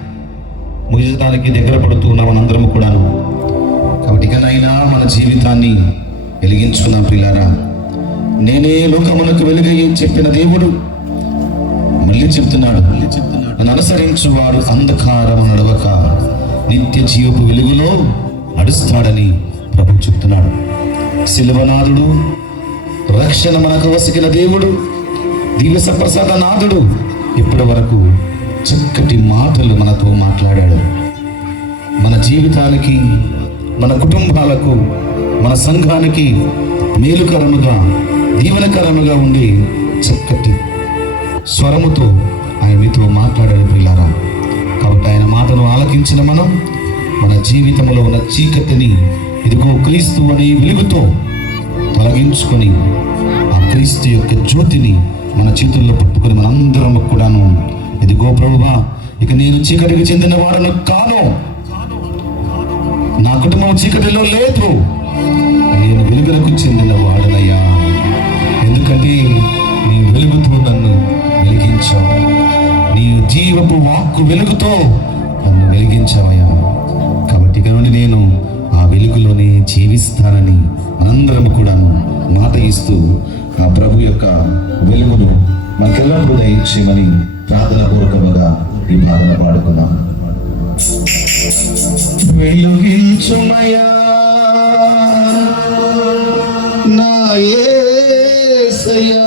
ముగించడానికి దగ్గర పడుతూ ఉన్నాం మనందరం కూడాను. కాబట్టి ఇకనైనా మన జీవితాన్ని వెలిగించుకున్నాం. ప్రియులారా, నేనే లోకమునకు వెలుగయ్యి చెప్పిన దేవుడు మళ్ళీ చెప్తున్నాడు, నన్ను అనుసరించువాడు అంధకారం నడవక నిత్య జీవపు వెలుగులో నడుస్తాడని ప్రభు చెప్తున్నాడు. శిలువనాథుడు, రక్షణ మనకు వసిగిన దేవుడు, దివ్య సప్రసాద నాథుడు ఇప్పటి వరకు చక్కటి మాటలు మనతో మాట్లాడాడు. మన జీవితానికి, మన కుటుంబాలకు, మన సంఘానికి మేలుకరముగా, దీవెనకరముగా ఉండి చక్కటి స్వరముతో ఆయన మీతో మాట్లాడాడు. ప్రియులారా, కాబట్టి ఆయన మాటను ఆలకించిన మనం మన జీవితంలో ఉన్న చీకటిని ఇదిగో క్రీస్తు అనే వెలుగుతో తొలగించుకొని ఆ క్రీస్తు యొక్క జ్యోతిని మన చేతుల్లో పట్టుకొని మనందరం కూడాను ఇదిగో ప్రభువా, ఇక నేను చీకటికి చెందిన వాడను కాను, నా కుటుంబం చీకటిలో లేదు, నేను వెలుగులకు చెందిన వాడనయ్యా, ఎందుకంటే నీ వెలుగుతో నన్ను వెలిగించావు, నీ జీవపు వాక్కు వెలుగుతో నన్ను వెలిగించావయ్యా. కాబట్టి ఇక నుండి నేను ఆ వెలుగులోనే జీవిస్తానని మనందరం కూడా మాట ఇస్తూ ఆ ప్రభు యొక్క వెలుగును మనకెల్లప్పుడూ దయచేయమని ప్రార్థన పూర్వకముగా ఈ ప్రార్థన పాడుకుందాం. వెలుగించుమయా నా యేసయ్యా,